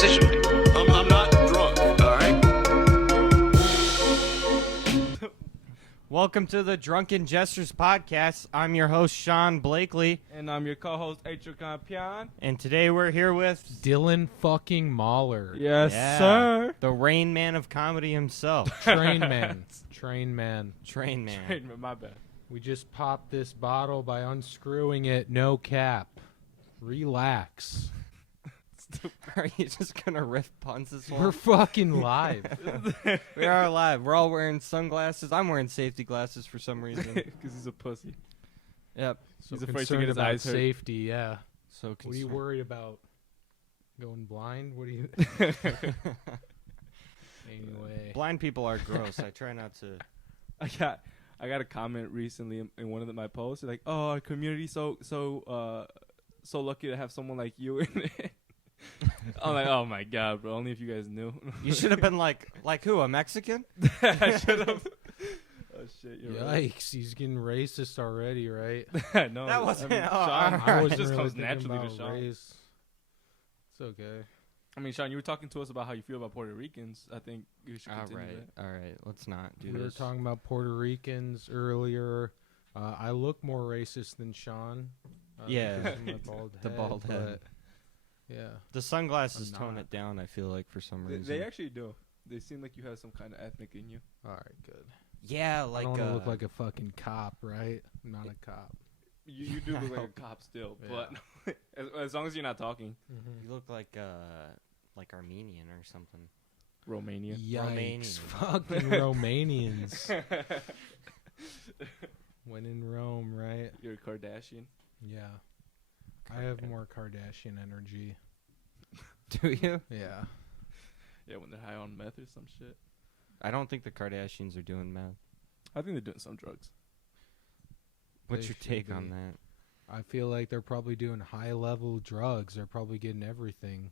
decision making. I'm not drunk, all right? Welcome to the Drunken Jesters podcast. I'm your host, Sean Blakely. And I'm your co-host, H.O. Campion. And today we're here with Dylan fucking Mahler. Yes, sir. the Rain Man of comedy himself. Train man. Train man. Train Man. My bad. We just popped this bottle by unscrewing it. No cap. Relax. Are you just going to riff puns this We're one? fucking live. We are live. We're all wearing sunglasses. I'm wearing safety glasses for some reason. Because he's a pussy. Yep. So He's afraid to concerned get his about eyes hurt. safety, yeah. So What are you worried about? Going blind? What are you... Anyway. Blind people are gross. I try not to. I got a comment recently in one of my posts. Like, oh, our community so lucky to have someone like you in it. I'm like, oh my god, bro! Only if you guys knew. You should have been like who? A Mexican? I should have. Oh shit! You're Yikes, he's getting racist already, right? right. No, That wasn't- Sean, I it wasn't just really comes thinking naturally to about Sean. race. It's okay. I mean, Sean, you were talking to us about how you feel about Puerto Ricans. I think you should All continue right. All right. Let's not do We were this. talking about Puerto Ricans earlier. I look more racist than Sean. Yeah. because of my bald The bald head. but yeah. The sunglasses I'm tone not. it down, I feel like, for some that. reason. They actually do. They seem like you have some kind of ethnic in you. All right, good. Yeah, I like don't want to look like a fucking cop, right? I'm not a cop. You do look like a cop still, but as long as you're not talking. you look like Armenian or something. Romania. Yikes. Romanian. Fucking Romanians. When in Rome, right? You're a Kardashian. Yeah. I have more Kardashian energy. Do you? Yeah. Yeah, when they're high on meth or some shit. I don't think the Kardashians are doing meth. I think they're doing some drugs. What's They your should take be. on that? I feel like they're probably doing high-level drugs. They're probably getting everything.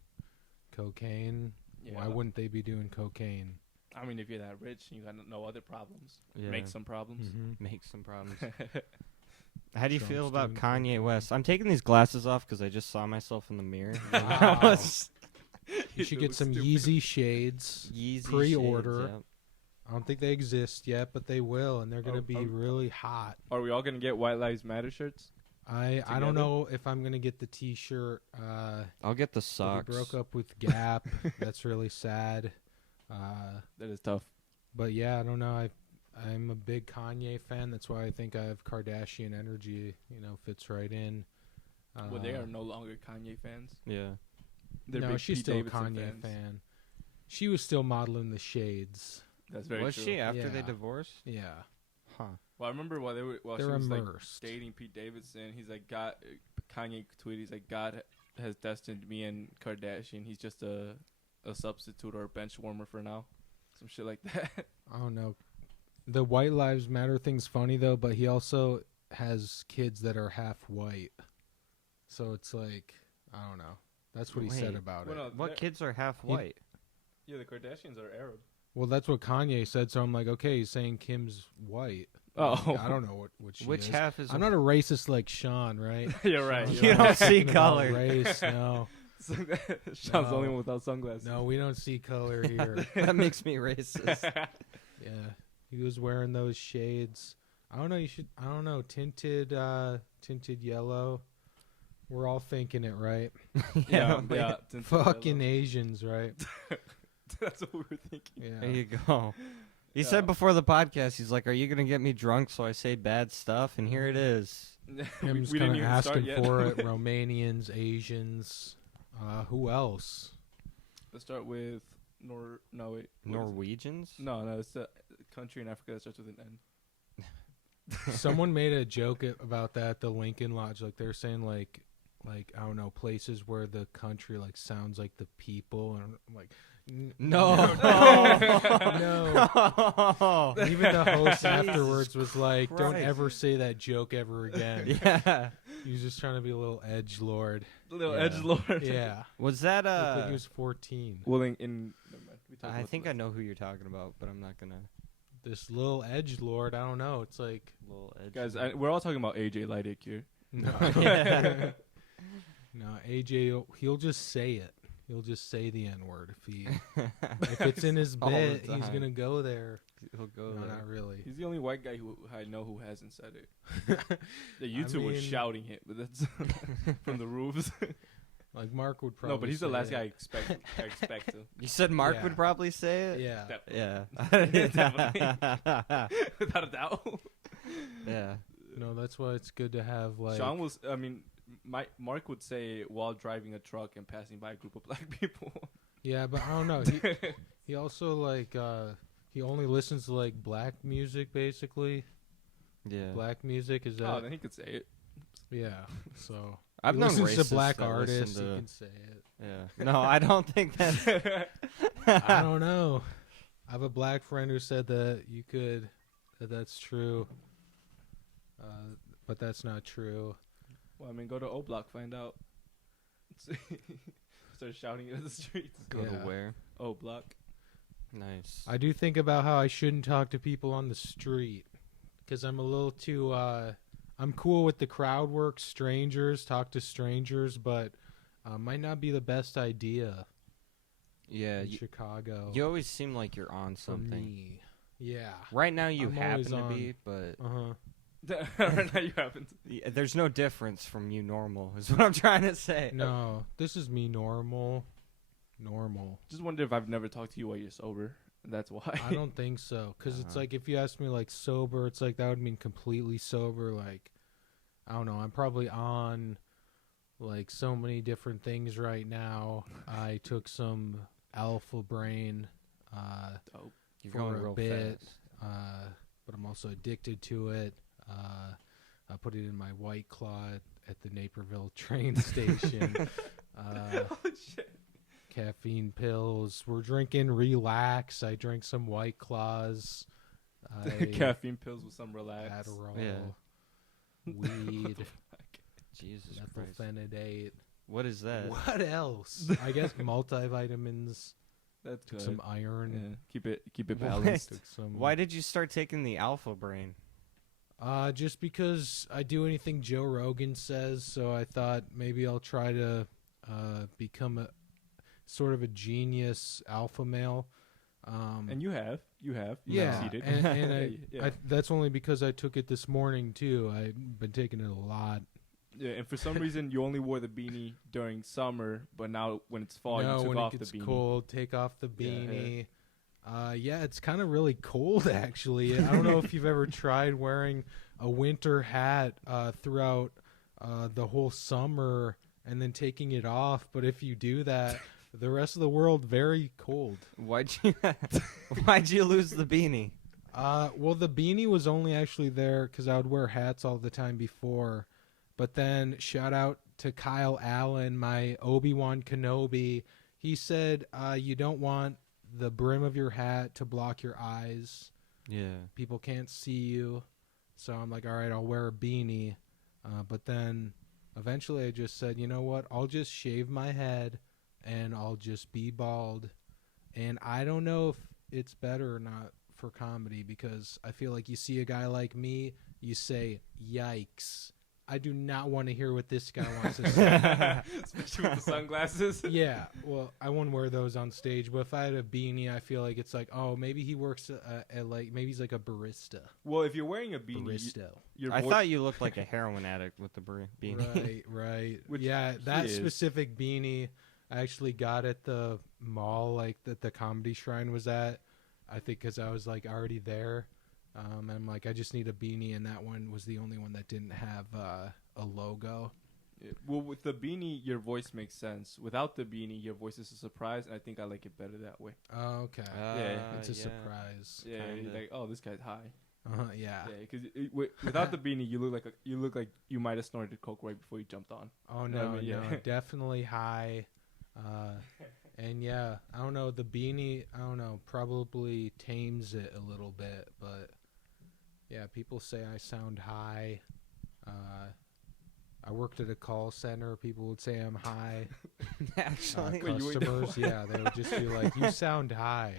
Cocaine. Yeah. Why wouldn't they be doing cocaine? I mean, if you're that rich and you got no other problems, Yeah. make some problems. Make some problems. How do you Trump's feel about doing Kanye cocaine. West? I'm taking these glasses off because I just saw myself in the mirror. Wow. You should get some Stupid. Yeezy shades. Yeezy Pre-order. shades, yep. I don't think they exist yet, but they will, and they're going to be Oh. really hot. Are we all gonna get White Lives Matter shirts? I Together? don't know if I'm going to get the T-shirt. I'll get the But socks. he broke up with Gap. That's really sad. That is tough. But yeah, I don't know. I'm a big Kanye fan. That's why I think I have Kardashian energy. Fits right in. Well, they are no longer Kanye fans. Yeah. They're no, big she's Pete still Davidson a Kanye fans. fan. She was still modeling the shades. That's very Was true. she after they Yeah. divorced? Yeah, Huh. Well, I remember while she they're was like immersed. dating Pete Davidson, he's like, Kanye tweeted, he's like, God has destined me and Kardashian. He's just a substitute or a bench warmer for now. Some shit like that. I don't know. The White Lives Matter thing's funny though, but he also has kids that are half white. So it's like, I don't know. That's what he said Wait. about Well, it. no, What they're- kids are half He- white? Yeah, the Kardashians are Arab. Well, that's what Kanye said. So I'm like, okay, he's saying Kim's white. Oh. Like, I don't know what she Which is. half is? I'm not a racist like Sean, right? You're right. Sean's You not don't see talking about color. Race, no. Sean's the only No. one without sunglasses. No, we don't see color here. That makes me racist. Yeah, he was wearing those shades. I don't know. I don't know. Tinted yellow. We're all thinking it, right? yeah. tinted Fucking yellow. Asians, right? That's what we were thinking. There Yeah. you go. He Yeah. said before the podcast, he's like, "Are you gonna get me drunk so I say bad stuff?" And here it is. Him's we didn't kind of even start asking yet. for it. Romanians, Asians. Who else? Let's start with what is it? Norwegians? No, it's a country in Africa that starts with an N. Someone made a joke about that at the Lincoln Lodge. Like they're saying like I don't know, places where the country like sounds like the people, and I'm like, No. no. Even the host Jesus afterwards was like, "Don't Christ. ever say that joke ever again." Yeah. He was just trying to be a little edge lord. Little Yeah. edge lord. Yeah, Was that I think he was 14. Well, in never mind. We talked I about think that. I know who you're talking about, but I'm not gonna. This little edge lord, I don't know. It's like Little edge. Guys, we're all talking about AJ Leidick here. no, Yeah. no. AJ, he'll just say it. He'll just say the N-word if it's in his All the bit. He's time. gonna go there. He'll go No, there. not really. He's the only white guy who I know who hasn't said it. The YouTube was mean- shouting it, but that's from the roofs. Like Mark would probably. No, but he's the say last it. guy I expect to. You said Mark Yeah. would probably say it? Yeah. Definitely. Yeah. Without a doubt. Yeah. No, that's why it's good to have like. Sean was, I mean, Mark would say it while driving a truck and passing by a group of black people. Yeah, but I don't know. He also like he only listens to like black music basically. Yeah. Black music is that? Oh, then he could say it. Yeah. So I've he known listens racists to black that listen artists. to- He can say it. Yeah. No, I don't think that's. I don't know. I have a black friend who said that that's true. But that's not true. Well, I mean, go to O Block, find out. Start shouting it in the streets. Go to Yeah. where? O Block. Nice. I do think about how I shouldn't talk to people on the street because I'm a little too. I'm cool with the crowd work, talk to strangers, but might not be the best idea Yeah. in Chicago. You always seem like you're on for something. me. Yeah. Right now you I'm happen always to be, but Right now you haven't. there's no difference from you normal, is what I'm trying to say. No, this is me normal. Normal. Just wonder if I've never talked to you while you're sober. That's why. I don't think so. Because it's Uh-huh. like if you ask me like sober, it's like that would mean completely sober. Like, I don't know. I'm probably on like so many different things right now. I took some Alpha Brain Dope. You're for going a real bit, fast. but I'm also addicted to it. I put it in my White Claw at the Naperville train station. Oh shit. Caffeine pills. We're drinking Relax. I drink some White Claws. Caffeine pills with some relax. Adderall. Yeah. Weed. Jesus Christ. Methylphenidate. What is that? What else? I guess multivitamins. That's Took good. some iron. Yeah. Keep it Why? balanced. Took some. Why did you start taking the Alpha Brain? Just because I do anything Joe Rogan says, so I thought maybe I'll try to become a sort of a genius alpha male. And you have. Yeah, succeeded. and yeah. that's only because I took it this morning too. I've been taking it a lot. Yeah, and for some reason you only wore the beanie during summer, but now when it's fall, no, you took when off it gets the beanie. cold, take off the Yeah, beanie. Yeah, it's kind of really cold actually. I don't know if you've ever tried wearing a winter hat throughout the whole summer and then taking it off, but if you do that, the rest of the world very cold. Why'd you lose the beanie? Well, the beanie was only actually there because I would wear hats all the time before. But then, shout out to Kyle Allen, my Obi-Wan Kenobi. He said, you don't want the brim of your hat to block your eyes. Yeah. People can't see you. So I'm like, all right, I'll wear a beanie. But then, eventually I just said, you know what? I'll just shave my head and I'll just be bald. And I don't know if it's better or not for comedy because I feel like you see a guy like me, you say, yikes. I do not want to hear what this guy wants to say. Especially with the sunglasses. Yeah, well, I wouldn't wear those on stage, but if I had a beanie, I feel like it's like, oh, maybe he works at like, maybe he's like a barista. Well, if you're wearing a beanie, Barista. I thought you looked like a heroin addict with the beanie. Right. Which Yeah, he that is. specific beanie I actually got at the mall, like that the Comedy Shrine was at. I think because I was like already there. I'm like, I just need a beanie, and that one was the only one that didn't have a logo. Yeah, well, with the beanie, your voice makes sense. Without the beanie, your voice is a surprise, and I think I like it better that way. Oh, okay. Yeah, It's a yeah. surprise. Yeah, you're Kinda. like, oh, this guy's high. Yeah. Yeah, because without the beanie, you look like you might have snorted coke right before you jumped on. Oh You know no, what I mean? no, Yeah. definitely high. And yeah, I don't know, the beanie, I don't know, probably tames it a little bit, but yeah, people say I sound high. I worked at a call center. People would say I'm high. Actually, Customers, yeah, they would just be like, "You sound high."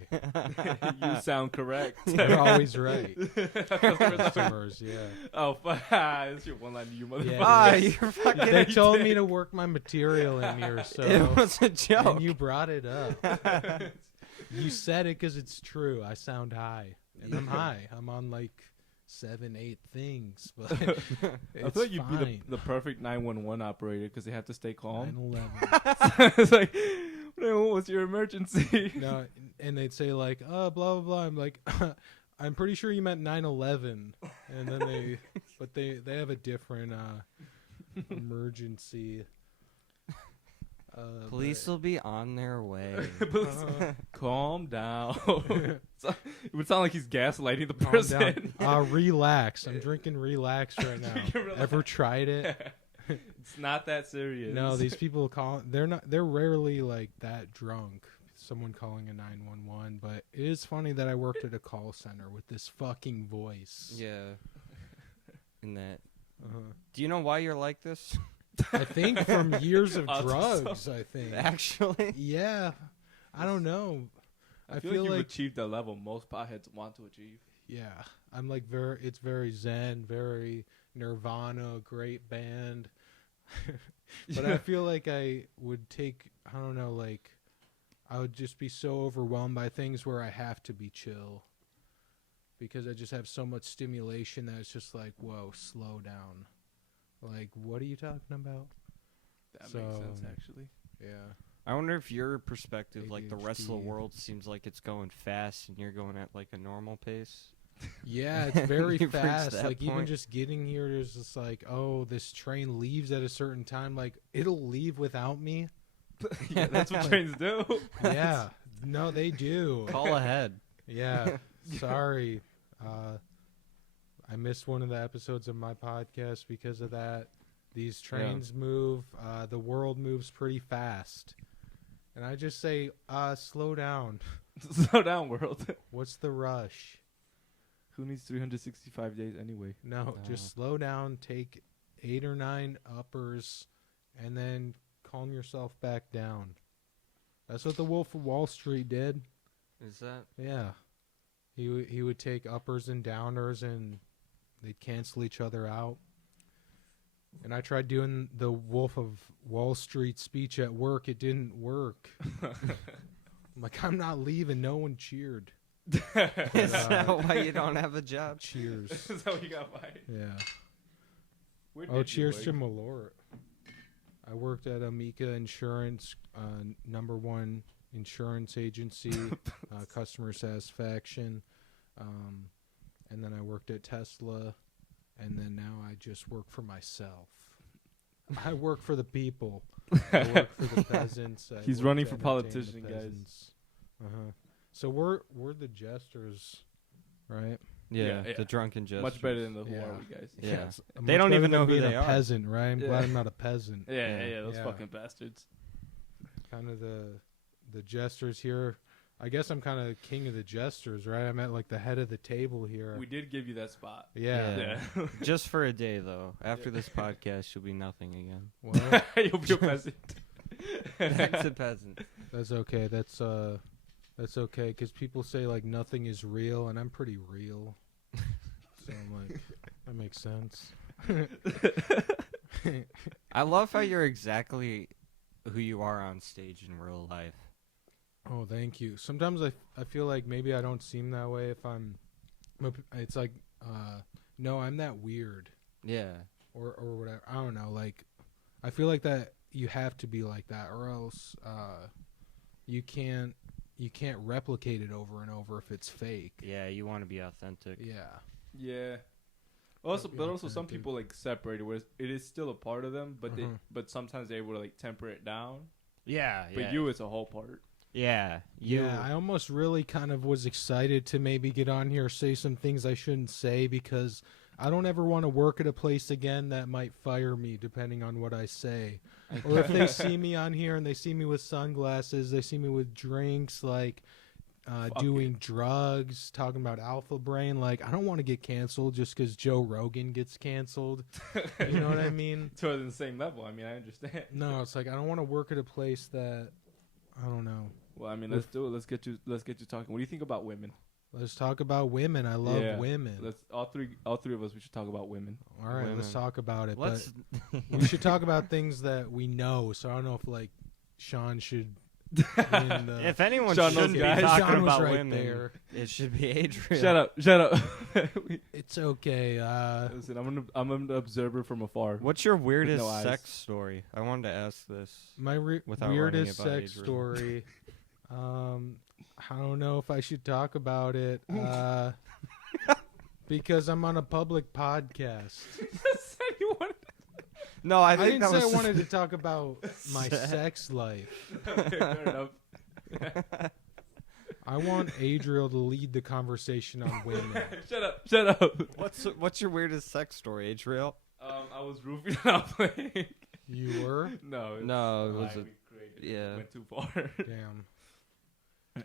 You sound correct. They're always right. Customers, Customers, yeah. oh, fuck. That's your one line, you motherfucker. ah, you're fucking. They told me to work my material in here, so It was a joke. and you brought it up. You said it because it's true. I sound high, and I'm high. I'm on like 7-8 things, but I feel like you'd be the perfect 911 operator because they have to stay calm. 9/11. It's like, what's your emergency? No, and they'd say like, blah blah blah. I'm like, I'm pretty sure you meant 9/11, and then they have a different emergency. Police will be on their way. Calm down. It would sound like he's gaslighting the Calm person. down. Relax. I'm drinking relax right now. Relax. Ever tried it? It's not that serious. No, these people they're rarely like that drunk. Someone calling a 911, but it is funny that I worked at a call center with this fucking voice. Yeah. In that. Uh-huh. Do you know why you're like this? I think from years of drugs, I think. Actually. Yeah. I don't know. I feel like you've achieved the level most potheads want to achieve. Yeah. I'm like it's very zen, very Nirvana, great band. But I feel like I would I don't know, like I would just be so overwhelmed by things where I have to be chill. Because I just have so much stimulation that it's just like, whoa, slow down. Like, what are you talking about? That makes sense, actually. Yeah. I wonder if your perspective, like the rest of the ADHD. world, seems like it's going fast and you're going at like a normal pace. Yeah, it's very You've reached fast. that Like, even point. just getting here, there's just like, oh, this train leaves at a certain time. Like, it'll leave without me. Yeah, that's what trains do. Yeah. No, they do. Call ahead. Yeah. Sorry. I missed one of the episodes of my podcast because of that. These trains move. The world moves pretty fast. And I just say, slow down. Slow down, world. What's the rush? Who needs 365 days anyway? No, just slow down. Take 8 or 9 uppers and then calm yourself back down. That's what the Wolf of Wall Street did. Is that? Yeah. He would take uppers and downers and they'd cancel each other out. And I tried doing the Wolf of Wall Street speech at work. It didn't work. I'm like, I'm not leaving. No one cheered. Is that why you don't have a job? Cheers. Is that what you got fired? Yeah. Where Oh, did you cheers work? to Malort. I worked at Amica Insurance, #1 insurance agency, customer satisfaction. And then I worked at Tesla. And then now I just work for myself. I work for the people. I work for the peasants. He's work running to for entertain the politician, guys. peasants. Uh-huh. So we're the jesters, right? Yeah, Yeah. the Drunken Jesters. Much better than the Who Yeah. Are We guys. Yeah. Yes. They Much don't better even than know who being they a are. peasant, right? I'm Yeah. glad I'm not a peasant. Yeah, those Yeah. fucking bastards. Kind of the jesters here. I guess I'm kind of king of the jesters, right? I'm at like the head of the table here. We did give you that spot. Yeah. Yeah. Just for a day, though. After this podcast, you'll be nothing again. Well, You'll be a peasant. Back to peasant. that's okay. That's okay because people say like nothing is real, and I'm pretty real. So I'm like, that makes sense. I love how you're exactly who you are on stage in real life. Oh, thank you. Sometimes I feel like maybe I don't seem that way if it's like, no, I'm that weird Yeah. or whatever. I don't know. Like, I feel like that you have to be like that or else, you can't replicate it over and over if it's fake. Yeah, you want to be authentic. Yeah. Yeah. Also, Yeah, but also some authentic. people like separate it, where it is still a part of them, but Uh-huh. but sometimes they're able to like temper it down. Yeah, But you, it's a whole part. Yeah, you. Yeah, I almost really kind of was excited to maybe get on here, say some things I shouldn't say because I don't ever want to work at a place again that might fire me depending on what I say. Or if they see me on here and they see me with sunglasses, they see me with drinks, like doing drugs, talking about alpha brain. Like, I don't want to get canceled just because Joe Rogan gets canceled. You know what I mean? To the same level. I mean, I understand. No, it's like I don't want to work at a place that I don't know. Well, I mean, let's do it. Let's get you talking. What do you think about women? Let's talk about women. I love women. Let's all three of us. We should talk about women. All right, let's talk about it. Let's. But we should talk about things that we know. So I don't know if like Sean should. If anyone Sean shouldn't be knows guys. talking Sean was about right women, there. it should be Adrian. Shut up. It's okay. Listen, I'm an observer from afar. What's your weirdest no eyes. sex story? I wanted to ask this. My Without weirdest running about sex Adrian. story. I don't know if I should talk about it because I'm on a public podcast. No, I I think didn't that say I was wanted to talk about my sex life. Okay, fair enough. I want Adriel to lead the conversation on women. Shut up. What's your weirdest sex story, Adriel? I was roofing out playing. You were? No, It was went too far. Damn.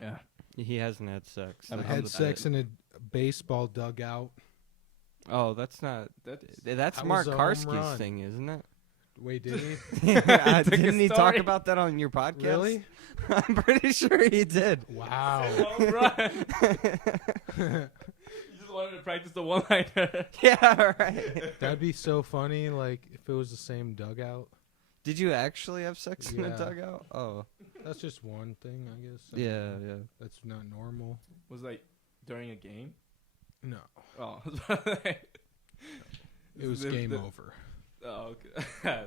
Yeah. He hasn't had sex. I I'm had the- sex in a baseball dugout. Oh, that's not. That's That's That Mark was a home Karski's run. thing, isn't it? Wait, did he? Didn't he talk story. about that on your podcast? Really? I'm pretty sure he did. Wow. home run. You just wanted to practice the one-liner. Yeah, right. That'd be so funny, like, if it was the same dugout. Did you actually have sex in a Yeah. dugout? Oh, That's just one thing, I guess. yeah. That's not normal. Was it, like during a game? No. Oh, It was game over. Oh, okay.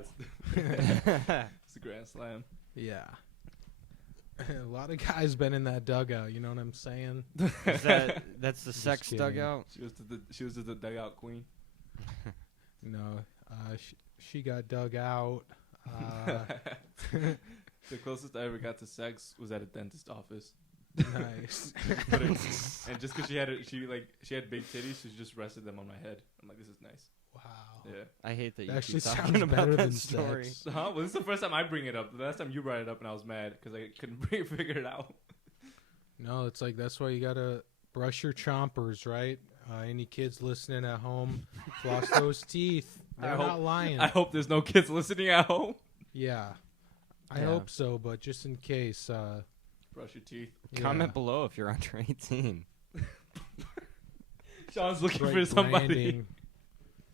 It's a grand slam. Yeah. A lot of guys been in that dugout, you know what I'm saying? That's the Just sex kidding. dugout? She was the dugout queen. No, she got dug out. The closest I ever got to sex was at a dentist office. Nice. And just because she had big titties, she just rested them on my head. I'm like, this is nice. Wow. Yeah. I hate that you Actually keep sounds talking about better that than story. sex. Well, this is the first time I bring it up. The last time you brought it up, and I was mad because I couldn't figure it out. No, it's like that's why you gotta brush your chompers, right? Any kids listening at home, floss those teeth. They're I not hope- lying. I hope there's no kids listening at home. Yeah. I Yeah. hope so, but just in case. Brush your teeth. Comment yeah. below if you're under 18. Sean's looking Right for somebody. branding.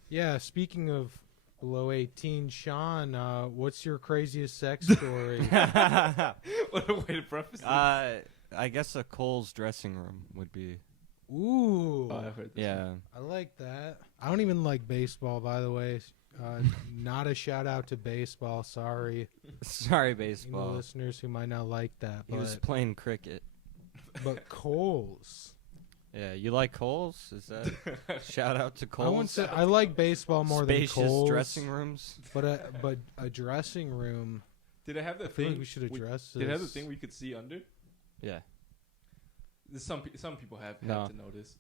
Yeah, speaking of below 18, Sean, what's your craziest sex story? What a way to preface it. I guess a Kohl's dressing room would be. Ooh. Oh, I've heard this. Yeah. I like that. I don't even like baseball, by the way. Not a shout out to baseball. Sorry. Sorry, You know, baseball. listeners who might not like that. He was playing cricket. But Coles. Yeah, you like Kohl's? Is that shout out to I wouldn't Kohl's? say I like baseball more Spacious than Coles. dressing rooms. But a dressing room. Did it have the I feel thing? like we should address Did it have the this. thing we could see under? Yeah. Some people have No. had to notice.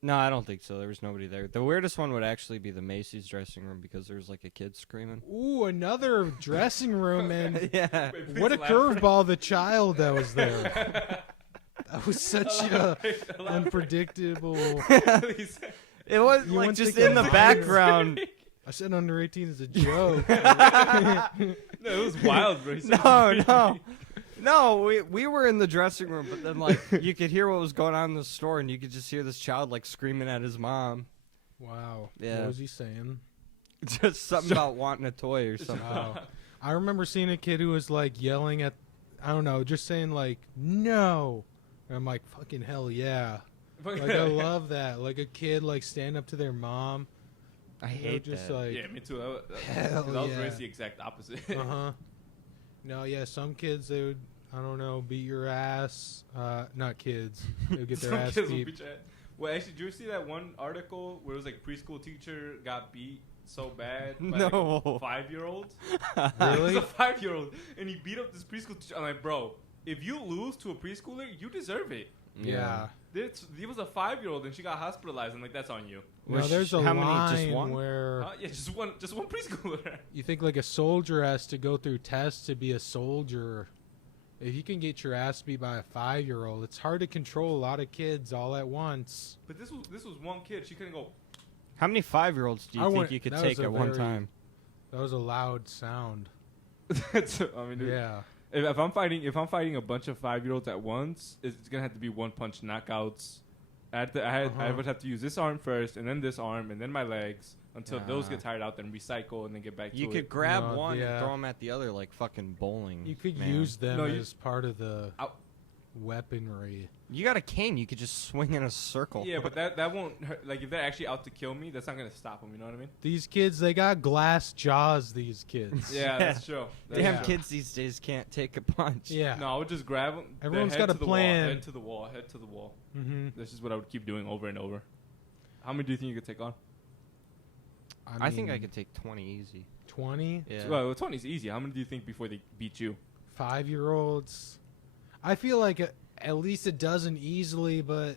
No, I don't think so. There was nobody there. The weirdest one would actually be the Macy's dressing room because there was like a kid screaming. Ooh, another dressing room, and Yeah. what a curveball the child that was there. That was such a unpredictable. It was You like wouldn't just think in of the violence. background. I said under 18 is a joke. No, it was wild, bro. He said- No, we were in the dressing room, but then like you could hear what was going on in the store, and you could just hear this child like screaming at his mom. Wow. Yeah. What was he saying? Just something about wanting a toy or something. Wow. I remember seeing a kid who was like yelling at, I don't know, just saying like, no. And I'm like, fucking hell yeah. Like, I love that. Like a kid like stand up to their mom. I You know, hate just that. like, Yeah, me too. Hell I was yeah. raised the exact opposite. uh-huh. No, yeah, some kids, they would, I don't know, beat your ass. Not kids. They would get their Some ass kids will beat. beat your ass. Well, actually, did you see that one article where it was like preschool teacher got beat so bad by like, No. a 5-year-old? Really? It was a 5-year-old, and he beat up this preschool teacher. I'm like, bro, if you lose to a preschooler, you deserve it. Yeah. He was a 5-year-old, and she got hospitalized. I'm like, that's on you. No, there's a How many? line Just one? where Yeah, just one preschooler. you think like a soldier has to go through tests to be a soldier. if you can get your ass beat by a 5-year-old, it's hard to control a lot of kids all at once. But this was one kid. She couldn't go. How many 5-year-olds do you think went- you could that take was a at one very- time? That was a loud sound. I mean, dude, Yeah. if I'm fighting a bunch of 5-year-olds at once, it's gonna have to be one punch knockouts. I would have to use this arm first, and then this arm, and then my legs until those get tired out, then recycle, and then get back to it. You could grab No, one yeah. and throw them at the other like fucking bowling. You could man. use them No, you- as part of the Ow. weaponry. You got a cane. You could just swing in a circle. Yeah, but that won't hurt. Like if they're actually out to kill me, that's not gonna stop them. You know what I mean? These kids, they got glass jaws, these kids. Yeah, that's true. That's Damn Yeah. true. kids these days can't take a punch. Yeah. No, I would just grab them. Everyone's head got to a the plan. Wall, head to the wall. Head to the wall. Mm-hmm. This is what I would keep doing over and over. How many do you think you could take on? I think I could take 20 easy. 20 Yeah. Well, 20 is easy. How many do you think before they beat you? 5-year-olds. I feel like at least a dozen easily, but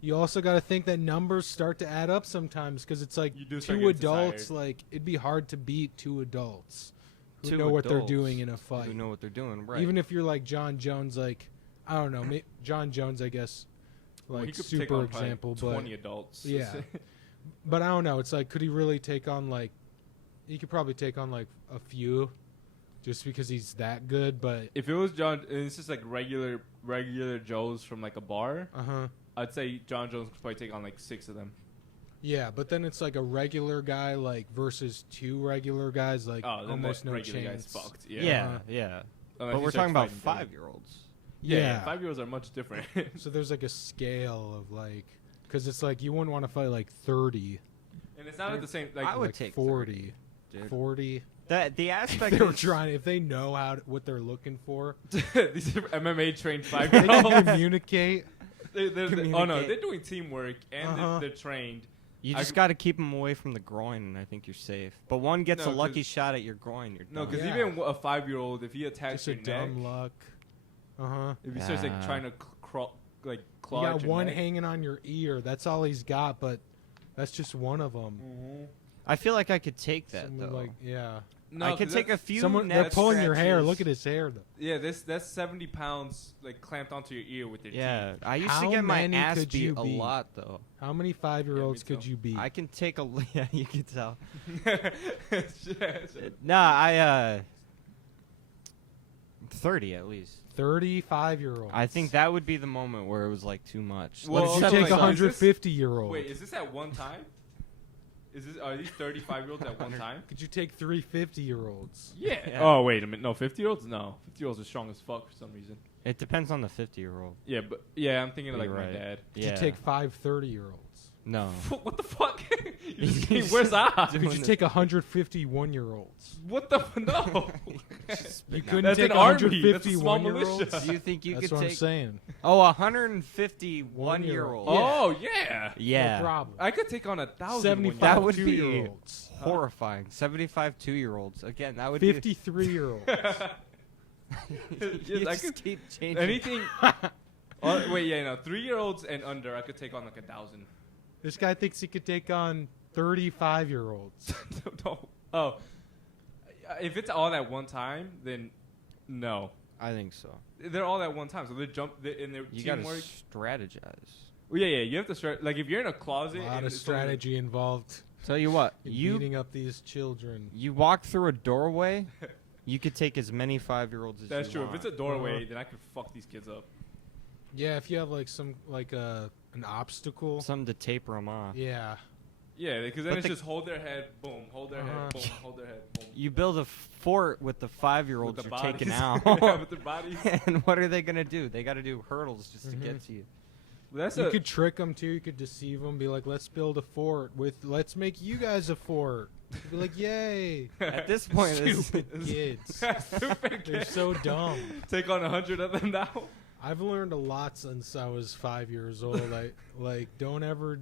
you also got to think that numbers start to add up sometimes because it's like You do start two getting adults. tired. Like it'd be hard to beat 2 adults who Two know what they're adults doing in a fight. Who know what they're doing, right? Even if you're like John Jones, like I don't know, John Jones, I guess, Well, he like could take super on probably example, 20 but adults. yeah. But I don't know. It's like, could he really take on like? He could probably take on like a few, just because he's that good. But If it was John, and it's just like regular Joes from like a bar, I'd say John Jones could probably take on like 6 of them. yeah. But then it's like a regular guy like versus 2 regular guys, like Oh, then almost that no regular chance. guy's fucked. yeah, Yeah. yeah. Unless But he we're starts talking about fighting Dylan. 5-year-olds. Yeah, Yeah. 5-year-olds are much different. So there's like a scale of like, because it's like you wouldn't want to fight like 30, And it's not at the same like I would like take 40, 30, dude. 40. The If aspect they're is- trying, if they know what they're looking for, these are MMA trained they 5-year-olds. can communicate. Oh no, Communicate. they're doing teamwork and Uh-huh. they're trained. You I just could- got to keep them away from the groin, and I think you're safe. But one gets No, a lucky 'cause- shot at your groin, you're No, done. because Yeah. even a 5-year-old, if he attacks Just a your neck, dumb luck. if he starts like Ah. trying to claw You at got your one neck, hanging on your ear. That's all he's got, but that's just one of them. I feel like I could take that though. Like, yeah. No, I could 'cause take a that's- few. Someone neck they're pulling your hair. scratches. Look at his hair, though. Yeah, that's 70 pounds like clamped onto your ear with their Yeah, teeth. I used How to get my many ass could beat you a beat? lot though. How many 5-year-olds Yeah, me could too. you beat? I can take a yeah, you can tell. Shit. Nah, I 30 at least. 35-year-olds. I think that would be the moment where it was like too much. Well, What if you okay, take so a is this- 150-year-old? Wait, is this at one time? Are these 35-year-olds at one time? Could you take 350-year-olds? Yeah. Yeah. Oh wait a minute, no, 50-year-olds? No, 50-year-olds are strong as fuck for some reason. It depends on the 50-year-old. Yeah, but yeah, I'm thinking of like You're my right. dad. Could Yeah. you take 5 30-year-olds? No. What the fuck? You're just He's getting worse just off. doing Could you this- take 151-year-olds? What the no? You couldn't That's take an army. That's a small 151-year-olds? militia. Do you think you That's could what I'm take? saying. Oh, 151-year-old. Yeah. Oh yeah. Yeah. No problem. I could take on 1,000. 75 That would be 2-year-olds. horrifying. 75 2-year-olds. Again, that would be 53-year-olds. you Yes, I just could keep changing. anything. Wait, yeah, no, 3-year-olds and under, I could take on like 1,000. This guy thinks he could take on 35-year-olds. No. Oh, if it's all at one time, then no. I think so. They're all at one time, so in their You got to teamwork. strategize. Well, yeah, you have to start. Like if you're in a closet, A lot and of it's only- strategy involved Tell you what, in you beating up these children. walk through a doorway, you could take as many 5-year-olds as That's you true. want. If it's a doorway, Uh-huh. then I could fuck these kids up. Yeah, if you have like some an obstacle. Something to taper them off. Yeah. Yeah, because then But it's the- just hold their head, boom, hold their Uh-huh. head, boom, hold their head, boom. You build a fort with the 5-year-olds With you're the taking bodies. out. Yeah, with their bodies. And what are they going to do? They got to do hurdles just to Mhm. get to you. That's You could trick them too. You could deceive them. Be like, let's build a fort let's make you guys a fort. You'd be like, yay. At this point, it's, Stupid kids. Stupid They're kid. so dumb. Take on 100 of them now. I've learned a lot since I was 5 years old. Like don't ever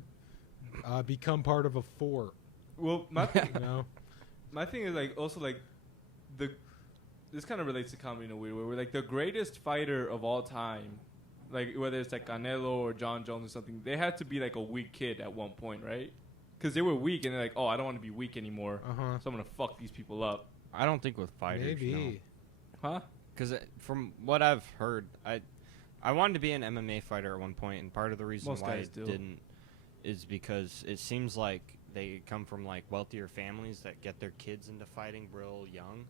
become part of a fort. Well, my You know? my thing is like also like this kind of relates to comedy in a weird way. We're like the greatest fighter of all time, like whether it's like Canelo or John Jones or something. They had to be like a weak kid at one point, right? Because they were weak and they're like, oh, I don't want to be weak anymore, Uh-huh. so I'm gonna fuck these people up, I don't think with fighters. Maybe. huh? Because from what I've heard, I wanted to be an MMA fighter at one point, and part of the reason Most why I guys do. didn't is because it seems like they come from like wealthier families that get their kids into fighting real young.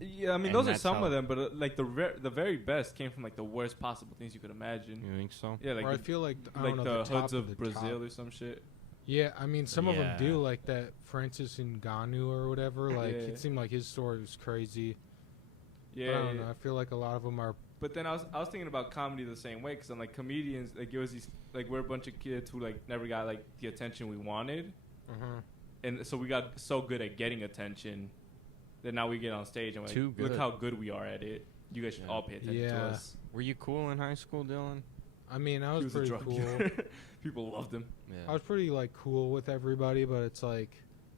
Yeah, I mean And those are that's some how- of them, but like the very best came from like the worst possible things you could imagine. You think so? Yeah, like or I the, feel like I like don't know, the top hoods of the Brazil top. or some shit. Yeah, I mean, some of them Yeah. do, like that Francis Ngannou or whatever. Like, Yeah. it seemed like his story was crazy. Yeah, But I don't yeah. know. I feel like a lot of them are. But then I was thinking about comedy the same way because I'm like comedians like it was these like we're a bunch of kids who like never got like the attention we wanted, and so we got so good at getting attention that now we get on stage and we're Too like, look good. how good we are at it. You guys should Yeah. all pay attention to Yeah. us. Were you cool in high school, Dylan? I mean, I He was a pretty drug cool. dealer. People loved him. I was pretty like cool with everybody, but it's like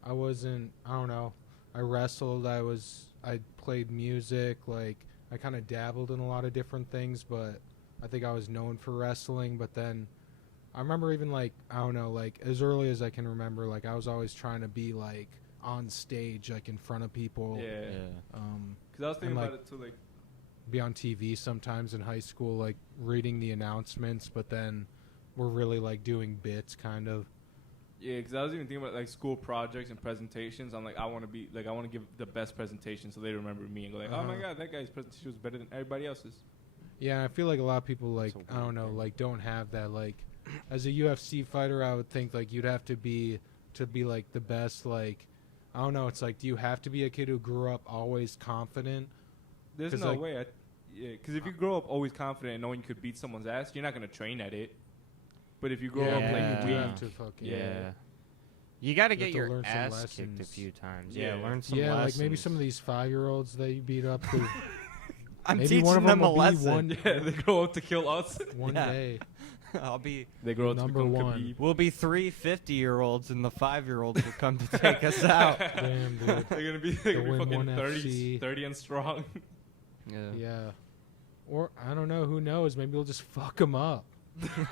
I wasn't. I don't know. I wrestled. I played music. Like I kind of dabbled in a lot of different things, but I think I was known for wrestling. But then I remember even like I don't know, like as early as I can remember, like I was always trying to be like on stage, like in front of people. Yeah. Um, Because I was thinking And, about it too. Like, be on TV sometimes in high school, like reading the announcements, but then we're really like doing bits, kind of. yeah, because I was even thinking about like school projects and presentations. I'm like, I want to give the best presentation so they remember me and go like, oh my Uh-huh. god, that guy's presentation was better than everybody else's. Yeah, I feel like a lot of people like It's a I don't weird know, thing. like don't have that. Like as a UFC fighter, I would think like you'd have to be like the best. Like I don't know, it's like do you have to be a kid who grew up always confident? There's 'Cause, no like- way. Because if you grow up always confident and knowing you could beat someone's ass, you're not gonna train at it. But if you grow up Yeah. like you do weak, have to fucking Yeah. You got to You get have to your learn some ass kicked a lessons. few times. Yeah. Yeah, learn some yeah, lessons. like maybe some of these 5-year-olds that you beat up. Who I'm maybe teaching one of them a will be lesson. one yeah, they grow up to kill us. one Yeah. day. I'll be. They grow up to Number become one. Khabib. We'll be 3 50-year-olds, and the 5-year-olds will come to take us out. Damn, dude. They're gonna be win fucking one 30s, FC. 30 and strong. Yeah. Yeah. Or I don't know. Who knows? Maybe we'll just fuck them up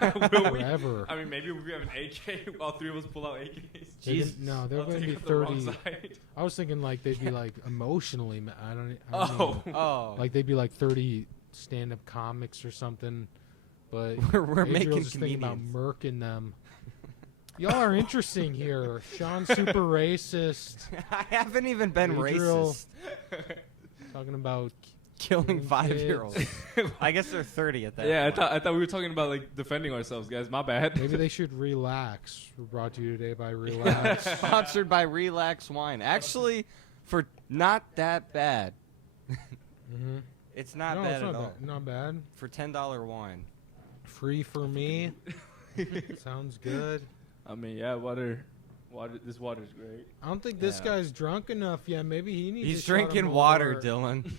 Will we? forever. I mean, maybe if we have an AK, all three of us pull out AKs. Jesus. No, they're I'll going to take be out the wrong 30. side. I was thinking like they'd be like emotionally. I don't mean, Oh, like they'd be like 30 stand-up comics or something. But we're Adriel's making just thinking about comedians. murking them. Y'all are interesting here. Sean's super racist. I haven't even been Adriel. racist. Talking about Killing kids. 5-year-olds. I guess they're 30 at that Yeah, point. I thought we were talking about like defending ourselves, guys. My bad. maybe they should relax. We're brought to you today by Relax. Sponsored by Relax Wine. Actually, for not that bad. Mm-hmm. It's not No, bad it's at not all. bad. Not bad. For $10 wine. Free for me. Sounds good. I mean, yeah, water. This water's great. I don't think this Yeah. guy's drunk enough yet. Maybe he needs. He's a shot of drinking water, more. Dylan.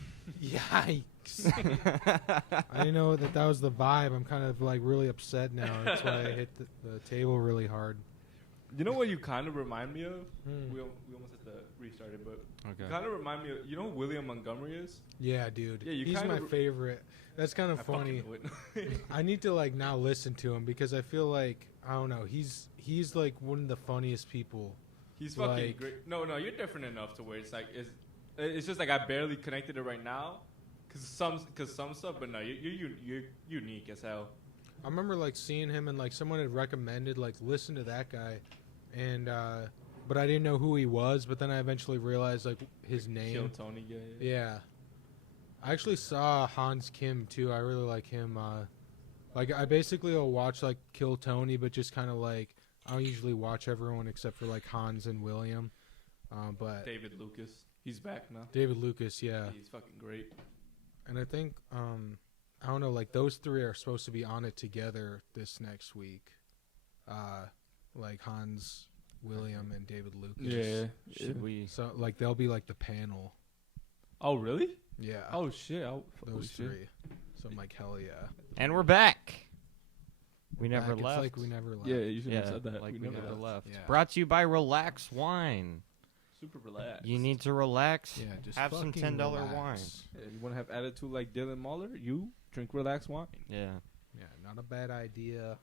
Yikes! I didn't know that was the vibe. I'm kind of like really upset now. That's why I hit the table really hard. You know what you kind of remind me of? Hmm. We almost had to restart it, but you Okay. kind of remind me of, you know who William Montgomery is? Yeah, dude. Yeah, you He's kinda my favorite. That's kind of I fucking funny. knew it. I need to like now listen to him because I feel like I don't know. He's like one of the funniest people. He's fucking Like- great. No, you're different enough to where it's like it's just like I barely connected it right now, cause some stuff, but no, you're unique as hell. I remember like seeing him and like someone had recommended like listen to that guy, and but I didn't know who he was. But then I eventually realized like his Kill name. Tony guy. Yeah, I actually saw Hans Kim too. I really like him. Like I basically will watch like Kill Tony, but just kind of like I don't usually watch everyone except for like Hans and William. But David Lucas, he's back now. David Lucas, yeah. He's fucking great. And I think I don't know, like those three are supposed to be on it together this next week. Like Hans, William, and David Lucas. Should we? So like they'll be like the panel. Oh really? Yeah. Oh shit. those three. So I'm like, hell yeah. And we're back. We never Back, left. It's like we never left. Yeah, you should Yeah, have said that. like we never never left. left. Yeah. Brought to you by Relax Wine. Super relaxed. You need to relax. Yeah, just Have some fucking $10 relax. wine. Yeah, you want to have attitude like Dylan Mahler? You drink relaxed wine. Yeah. Yeah, not a bad idea.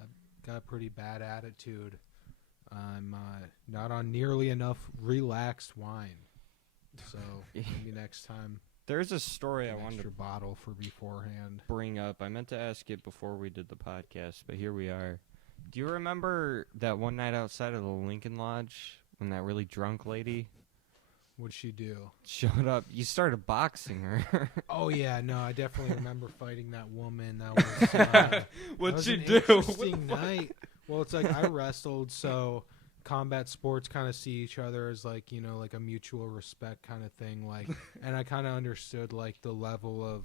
I've got a pretty bad attitude. I'm not on nearly enough relaxed wine. So maybe next time. There's a story I An wanted extra to bottle for beforehand. bring up. I meant to ask it before we did the podcast, but here we are. Do you remember that one night outside of the Lincoln Lodge when that really drunk lady What'd she do? showed up? You started boxing her. Oh yeah, no, I definitely remember fighting that woman. That was that What'd was she an do? Interesting night. Well, it's like I wrestled, so combat sports kind of see each other as like, you know, like a mutual respect kind of thing. Like, and I kind of understood like the level of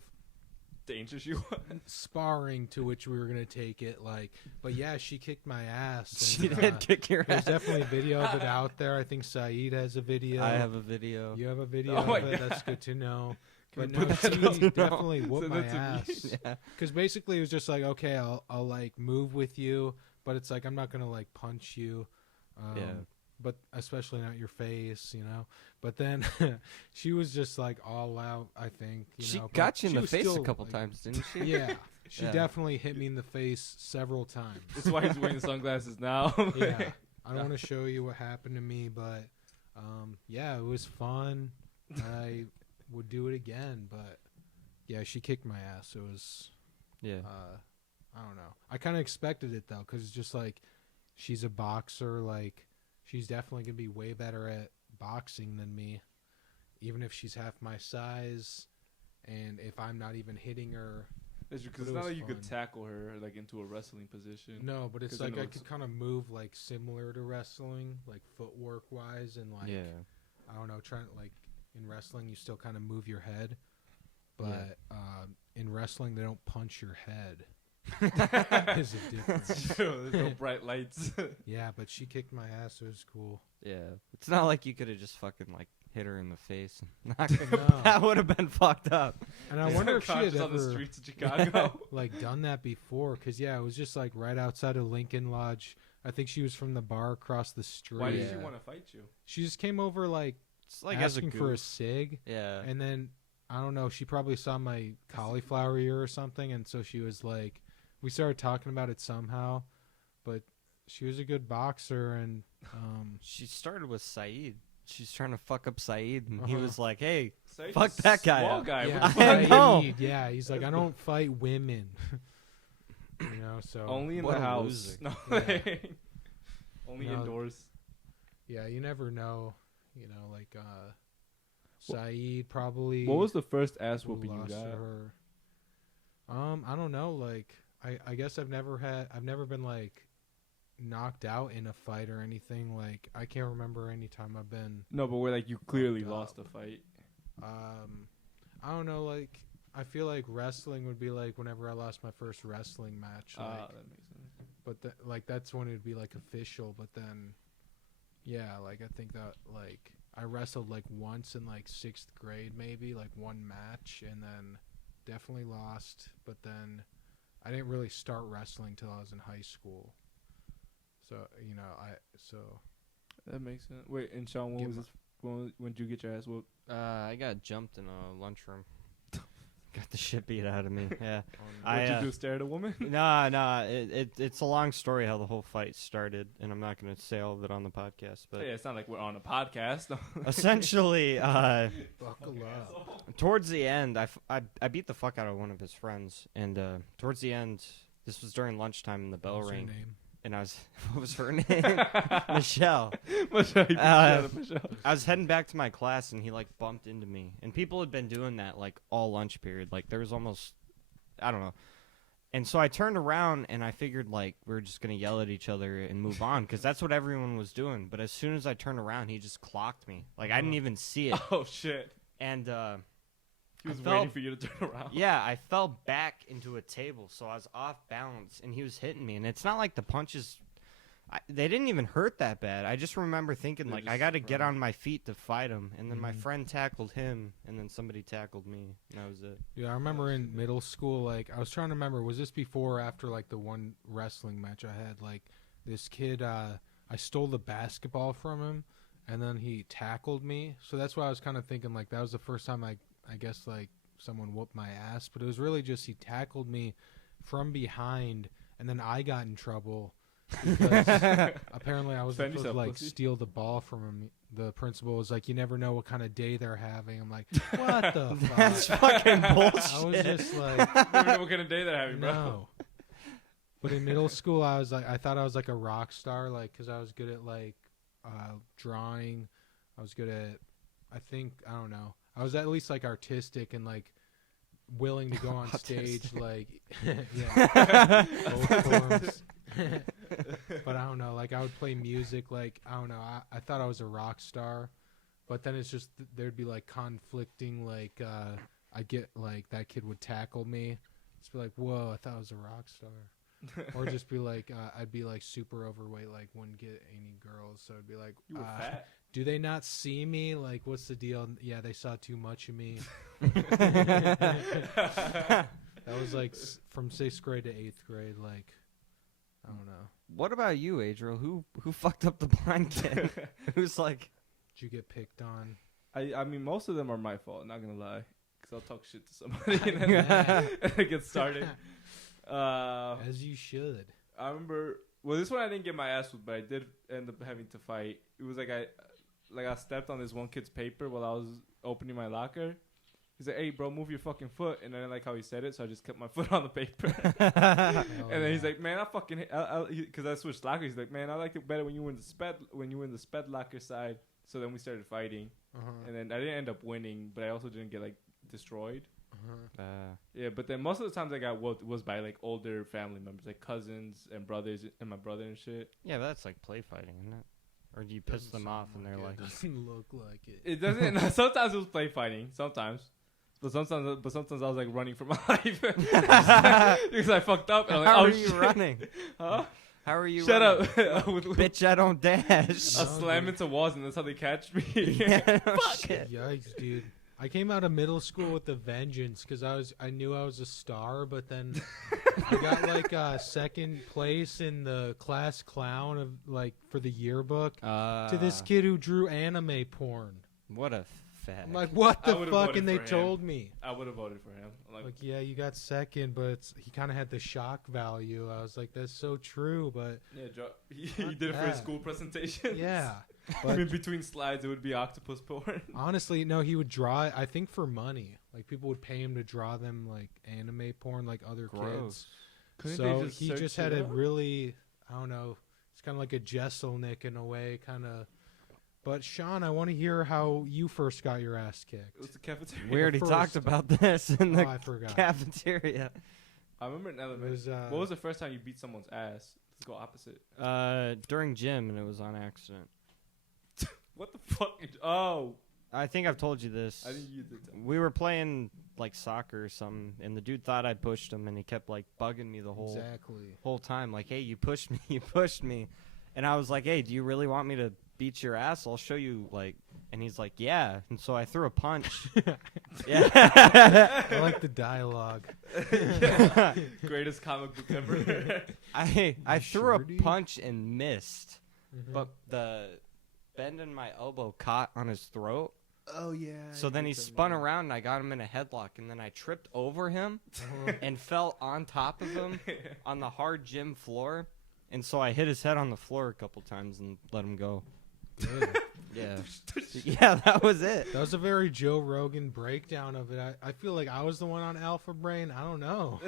Dangerous you was. sparring to which we were gonna take it. Like, but yeah, she kicked my ass. She and, did kick your There's ass. definitely a video of it out there. I think Saeed has a video. I have a video. You have a video Oh of my it. God. That's good to know. Can But we no, put that she up? No. definitely whooped Send my that to me. ass. Yeah. Because basically it was just like, okay, I'll like move with you, but it's like I'm not gonna like punch you. Yeah. But especially not your face, you know. But then she was just like all out. I think She but got you in she the was face a still, couple like- times, didn't she? Yeah, she Yeah. definitely hit me in the face several times. That's why he's wearing sunglasses now. Yeah, I don't want to show you what happened to me, but yeah, it was fun. I would do it again, but yeah, she kicked my ass. It was Yeah. I don't know. I kind of expected it though, because it's just like she's a boxer. Like she's definitely gonna be way better at boxing than me, even if she's half my size, and if I'm not even hitting her. Because But it's it not was like you could fun. tackle her like into a wrestling position. No, but it's 'Cause then like it I looks- could kind of move like similar to wrestling, like footwork wise, and like Yeah. I don't know, trying like in wrestling you still kind of move your head, but Yeah. in wrestling they don't punch your head. There's a difference. There's no bright lights. Yeah, but she kicked my ass. It was cool. Yeah. It's not like you could have just fucking like hit her in the face. Knock her. No. That would have been fucked up. And I wonder if she had Conscious on the ever streets of Chicago. like done that before, because yeah, it was just like right outside of Lincoln Lodge. I think she was from the bar across the street. Why did she Yeah. want to fight you? She just came over like It's like as a asking for a goof. cig, Yeah. and then I don't know. She probably saw my cauliflower ear or something, and so she was like, we started talking about it somehow. But she was a good boxer, and She started with Saeed. She's trying to fuck up Saeed, and he Uh-huh. was like, "Hey, Saeed's Fuck a that guy Small up. guy. yeah, What the I fuck? know. Saeed, yeah, he's like, I don't fight women. You know, so Only in What the a house. loser. No. Yeah. Only No. indoors. yeah, you never know. You know, like Saeed probably. What was the first ass who whooping you lost to got? her. I don't know. Like, I guess I've never been like knocked out in a fight or anything. Like, I can't remember any time I've been. No, but where like you clearly Fucked lost up. a fight. I don't know. Like, I feel like wrestling would be like whenever I lost my first wrestling match. Like, That makes sense. but like that's when it would be like official. But then, yeah, like I think that like I wrestled like once in like 6th grade, maybe like one match, and then definitely lost. But then I didn't really start wrestling till I was in high school. So you know, That makes sense. Wait, and Sean, when Give was a- this? When did you get your ass whooped? I got jumped in a lunchroom. Got the shit beat out of me. Yeah. What'd I, you do? Stare at a woman? Nah. It's a long story how the whole fight started, and I'm not gonna say all of it on the podcast. But Yeah, it's not like we're on a podcast. essentially, buckle up. towards the end, I beat the fuck out of one of his friends, and towards the end, this was during lunchtime, and the bell What's her rang, name? and I was what was her name? Michelle. Michelle, you Uh, Michelle. I was heading back to my class, and he like bumped into me, and people had been doing that like all lunch period. Like there was almost, I don't know. And so I turned around, and I figured like we were just gonna yell at each other and move on, because that's what everyone was doing. But as soon as I turned around, he just clocked me. Like I didn't even see it, Oh shit! and He was I felt- waiting for you to turn around. yeah, I fell back into a table, so I was off balance, and he was hitting me. And it's not like the punches, they didn't even hurt that bad. I just remember thinking, They're like, I just got to get thrown. on my feet to fight him. And then my Mhm. friend tackled him, and then somebody tackled me, and that was it. Yeah, I remember in middle school, like, I was trying to remember, was this before or after, like, the one wrestling match I had? Like, this kid, I stole the basketball from him, and then he tackled me. So that's why I was kind of thinking, like, that was the first time I guess, like, someone whooped my ass. But it was really just he tackled me from behind, and then I got in trouble. because apparently I was Defend supposed to yourself, like pussy. steal the ball from him. The principal was like, "You never know what kind of day they're having." I'm like, "What the fuck?" That's fucking bullshit. I was just like, Never know what kind of day they're having, bro. no. But in middle school, I was like, I thought I was like a rock star, like, because I was good at like drawing. I was good at, I don't know. I was at least like artistic and like willing to go on stage, like, yeah, both forms. But I don't know, like I would play music, like I don't know. I thought I was a rock star, but then it's just there'd be like conflicting, like I get like that kid would tackle me. Just be like, whoa, I thought I was a rock star. Or just be like, I'd be like super overweight, like wouldn't get any girls. So I'd be like, You were fat. do they not see me? Like, what's the deal? Yeah, they saw too much of me. That was like from 6th grade to 8th grade. Like, I don't know. What about you, Adriel? Who fucked up the blind kid? Who's like, Did you get picked on? I mean, most of them are my fault. Not gonna lie, because I'll talk shit to somebody and then it gets started. As you should. I remember. Well, this one I didn't get my ass whooped, but I did end up having to fight. It was like I stepped on this one kid's paper while I was opening my locker. He's like, "Hey, bro, move your fucking foot," and I didn't like how he said it, so I just kept my foot on the paper. Hell And then he's yeah. like, "Man, I fucking because I switched lockers." He's like, "Man, I liked it better when you were in the sped locker side." So then we started fighting, and then I didn't end up winning, but I also didn't get like destroyed. Yeah, but then most of the times I got whooped was by like older family members, like cousins and brothers and my brother and shit. yeah, but that's like play fighting, isn't it? Or do you piss Doesn't them sound off and they're like, it. Doesn't look like it. It doesn't. Sometimes it was play fighting. Sometimes. But sometimes I was like running for my life because I fucked up. And I'm like, how oh, are you shit. running? Huh? How are you Shut running? up. With Bitch, I don't dash. I No, slam dude. into walls and that's how they catch me. Yeah, no shit. Yikes, dude. I came out of middle school with a vengeance because I knew I was a star, but then I got like second place in the class clown of like for the yearbook to this kid who drew anime porn. What a fag. I'm like, what I the would've fuck? voted And they for him. told me. I would have voted for him. I'm Like, yeah, you got second, but he kind of had the shock value. I was like, that's so true, but yeah, you did it for his bad. school presentation. yeah. I But mean, between slides, it would be octopus porn. honestly, no, he would draw it, I think, for money. Like, people would pay him to draw them, like, anime porn, like other Gross. Couldn't kids. they So just he search just it had a up? really, I don't know, it's kind of like a Jesselnick in a way, kind of. But, Sean, I want to hear how you first got your ass kicked. It was the cafeteria. We already first. talked about this in Oh, the I forgot. cafeteria. I remember in It elementary. was, What was the first time you beat someone's ass? Let's go opposite. During gym, and it was on accident. What the fuck? Oh, I think I've told you this. I think you did that. We were playing like soccer or something, and the dude thought I pushed him, and he kept like bugging me the exactly. whole time, like, "Hey, you pushed me, you pushed me," and I was like, "Hey, do you really want me to beat your ass? I'll show you." Like, and he's like, "Yeah," and so I threw a punch. Yeah, I like the dialogue. Greatest comic book ever. I You threw sure, a dude? punch and missed, Mhm. but the bend in my elbow caught on his throat. Oh yeah. So then he spun around and I got him in a headlock, and then I tripped over him and fell on top of him on the hard gym floor. And so I hit his head on the floor a couple times and let him go. Good. Yeah. Yeah, that was it. That was a very Joe Rogan breakdown of it. I feel like I was the one on Alpha Brain. I don't know.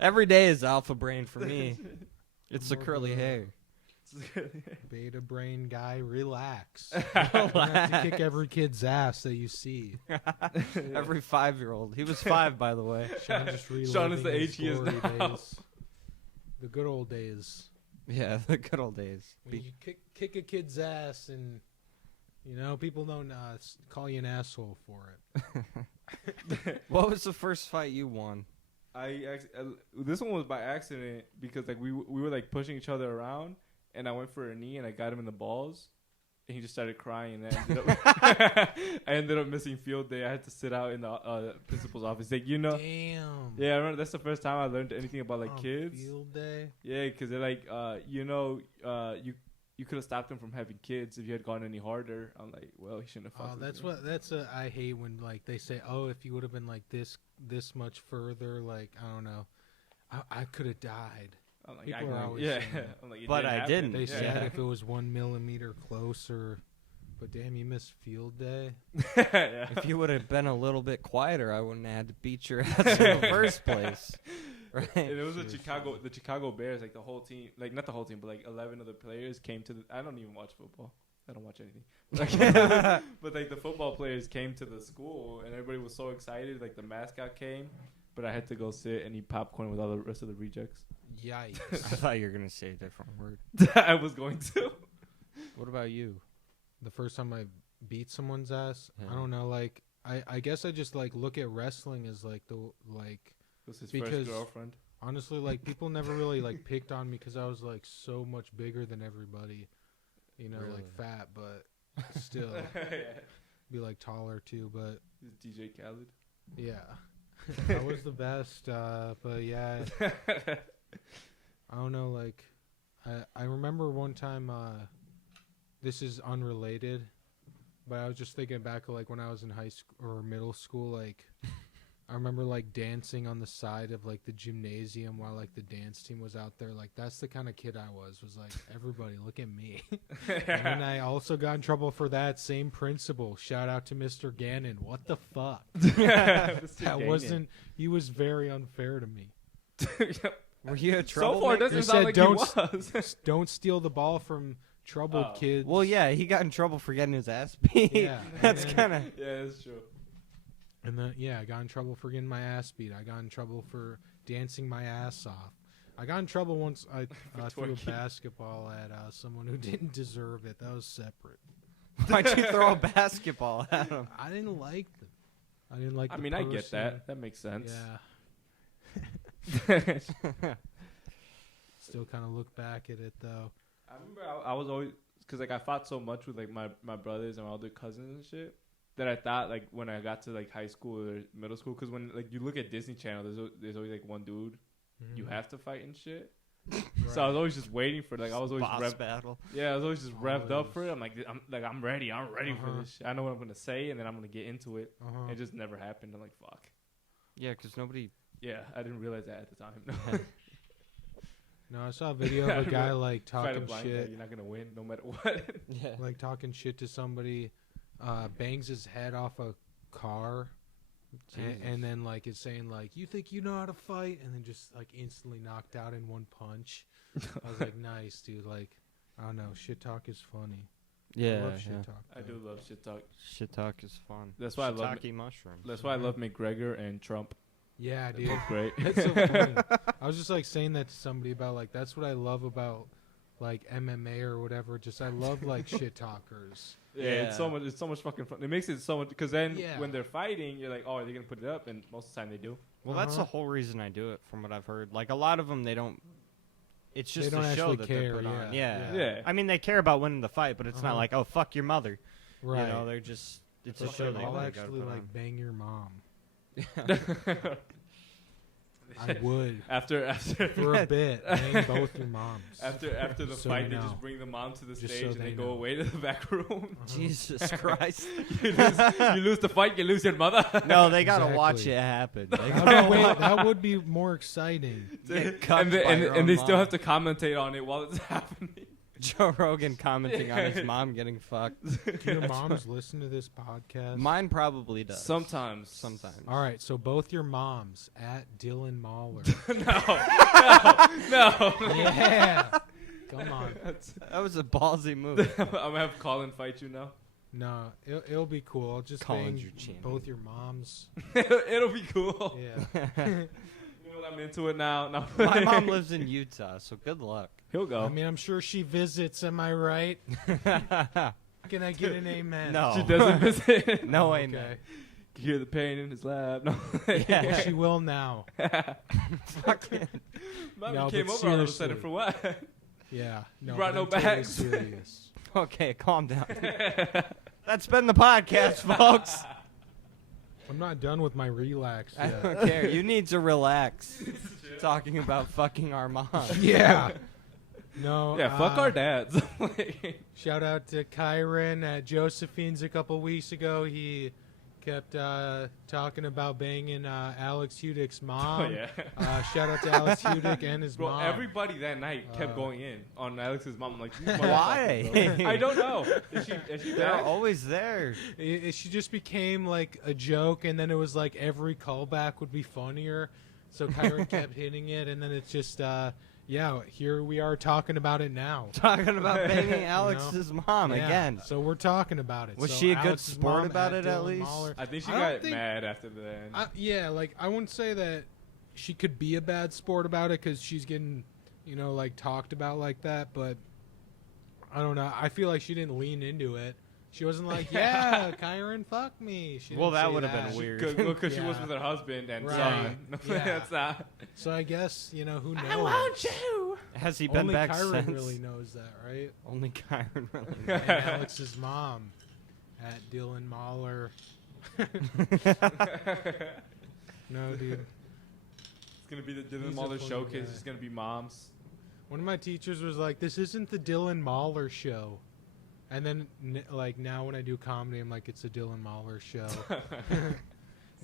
Every day is alpha brain for me. It's the More curly of a- hair. Beta brain guy, relax. You don't have to kick every kid's ass that you see. Every 5-year-old. He was 5, by the way. Sean just Sean is the reliving his age he is glory now. days. The good old days. Yeah, the good old days. When you kick a kid's ass and, you know, people don't call you an asshole for it. What was the first fight you won? This one was by accident because like we were like pushing each other around, and I went for a knee and I got him in the balls, and he just started crying. And I ended up missing field day. I had to sit out in the principal's office. Like, you know, Damn. yeah, I remember that's the first time I learned anything about like On kids. Field day. Yeah, because they're like, you could have stopped him from having kids if you had gone any harder. I'm like, well, he shouldn't have. Oh, fucked with me. I hate when like they say, oh, if you would have been like this much further, like I don't know, I could have died. I'm like, People are always yeah. saying that. I'm like, it But I happen. didn't. They Yeah. said if it was 1 millimeter closer, but damn, you missed field day. Yeah. If you would have been a little bit quieter, I wouldn't have had to beat your ass in the first place. Right? And it was Seriously. the Chicago Bears, like the whole team, like not the whole team, but like 11 of the players came to the. I don't even watch football. I don't watch anything. But like the football players came to the school, and everybody was so excited. Like the mascot came, but I had to go sit and eat popcorn with all the rest of the rejects. I Yikes. thought you were going to say a different word. I was going to. What about you? The first time I beat someone's ass, Yeah. I don't know. Like, I guess I just like look at wrestling as like It was his Because- first girlfriend. honestly, like people never really like picked on me because I was like so much bigger than everybody. You know, Really? like fat, but still be like taller too. But DJ Khaled. yeah, I was the best. But yeah, I don't know. Like, I remember one time. This is unrelated, but I was just thinking back like when I was in high school or middle school. Like, I remember like dancing on the side of like the gymnasium while like the dance team was out there. Like, that's the kind of kid I was. Was like, everybody look at me. And then I also got in trouble for that same principal. Shout out to Mr. Gannon. What the fuck? That wasn't. He was very unfair to me. Were you a So troublemaker? far, it doesn't They sound said like don't he was. Don't steal the ball from troubled Oh. kids. Well, yeah, he got in trouble for getting his ass beat. Yeah, That's and kind of... Yeah, that's true. And then, yeah, I got in trouble for getting my ass beat. I got in trouble for dancing my ass off. I got in trouble once I threw a twerking. basketball at someone who didn't deserve it. That was separate. Why'd you throw a basketball at him? I didn't like them. I didn't like I the mean, I get person. that. That makes sense. Yeah. Still kind of look back at it, though. I remember I was always, because like I fought so much with like my brothers and my older cousins and shit, that I thought like when I got to like high school or middle school, because when like you look at Disney Channel, there's always like one dude you have to fight and shit. So I was always just waiting for like I was always Boss battle. I was always just revved up for it. Always. I'm ready for this shit. I know what I'm gonna say and then I'm gonna get into it. Uh-huh. It just never happened. I'm like, fuck. Yeah, because nobody... Yeah, I didn't realize that at the time. No, I saw a video of a guy like Fight a talking blind guy, shit. you're not gonna win no matter what. Yeah. Like talking shit to somebody, bangs his head off a car, and then like is saying like, "You think you know how to fight?" and then just like instantly knocked out in one punch. I was like, "Nice, dude." Like, I don't know, shit talk is funny. I Yeah, love shit yeah. talk. I do love shit talk. Shit talk is fun. That's why I love Shiitake mushrooms. That's why I love McGregor and Trump. Yeah, They're dude. both great. That's so funny. I was just like saying that to somebody about like that's what I love about like MMA or whatever. Just I love like shit talkers. Yeah, it's Yeah. so much fucking fun. It makes it so much because then Yeah. when they're fighting, you're like, oh, are they gonna put it up? And most of the time they do. Well, that's the Uh-huh. whole reason I do it, from what I've heard. Like, a lot of them, they don't... It's just They don't a show actually that care, they're put on. yeah. Yeah. I mean, they care about winning the fight, but it's not Uh-huh. like, oh, fuck your mother. Right. You know, they're just... It's a Fuck show it, they I'll gotta actually put like on. bang your mom. I would after for a bit. Bang both your moms. after the So fight, you they know. just bring the mom to the Just stage so and they they go know. away to the back room. Uh-huh. Jesus Christ. you lose the fight, you lose your mother. No, they gotta watch Exactly. it happen. They That gotta would, watch that would be more exciting. get cut and by they, your and own they still mom. have to commentate on it while it's happening. Joe Rogan commenting on his mom getting fucked. Do your moms listen to this podcast? Mine probably does. Sometimes. Sometimes. All right, so both your moms at Dylan Mahler. No. Yeah. Come on. That was a ballsy move. I'm gonna have Colin fight you now. No, it'll be cool. I'll just Colin's bang your champion. both your moms. It'll be cool. Yeah. You know what? I'm into it now. No. My mom lives in Utah, so good luck. He'll go. I mean, I'm sure she visits. Am I right? Can I get an amen? No. She doesn't visit. No Okay. amen. You hear the pain in his lap. No. Well, Yeah. she will now. Fucking- Mommy No, came but over all of a sudden seriously. for what? Yeah. No, brought but no I'm totally bags. serious. Okay, calm down. That's been the podcast, folks. I'm not done with my relax I yet. don't care. You need to relax. Talking about fucking our mom. Yeah. No. Yeah, fuck our dads. Shout out to Kyron at Josephine's a couple weeks ago. He kept talking about banging Alex Hudick's mom. Oh, yeah. Shout out to Alex Hudick and his Bro, mom. everybody that night kept going in on Alex's mom. I'm like, "You Why? motherfucker, bro." I don't know. Is she They're bad? always there. She just became like a joke, and then it was like every callback would be funnier. So Kyron kept hitting it, and then it's just, yeah, here we are talking about it now. Talking about banging Alex's mom Yeah, again. So we're talking about it. Was So she a good Alex's sport mom about it at Dylan least? Mahler. I think she I don't got think- mad after the end. Yeah, like I wouldn't say that she could be a bad sport about it because she's getting, like talked about like that. But I don't know. I feel like she didn't lean into it. She wasn't like, yeah, Kyron, fuck me. She Well, didn't that say would have been that. weird. Because she was Yeah. with her husband and Right. son. Yeah. That's not. So I guess who knows? I want you. Has he been Only back Kyron since? really knows that, right? Only Kyron really knows. And Alex's mom at Dylan Mahler. No, dude. It's gonna be the Dylan He's a Mahler funny showcase. guy. It's gonna be moms. One of my teachers was like, "This isn't the Dylan Mahler show," and then like now when I do comedy, I'm like, "It's a Dylan Mahler show."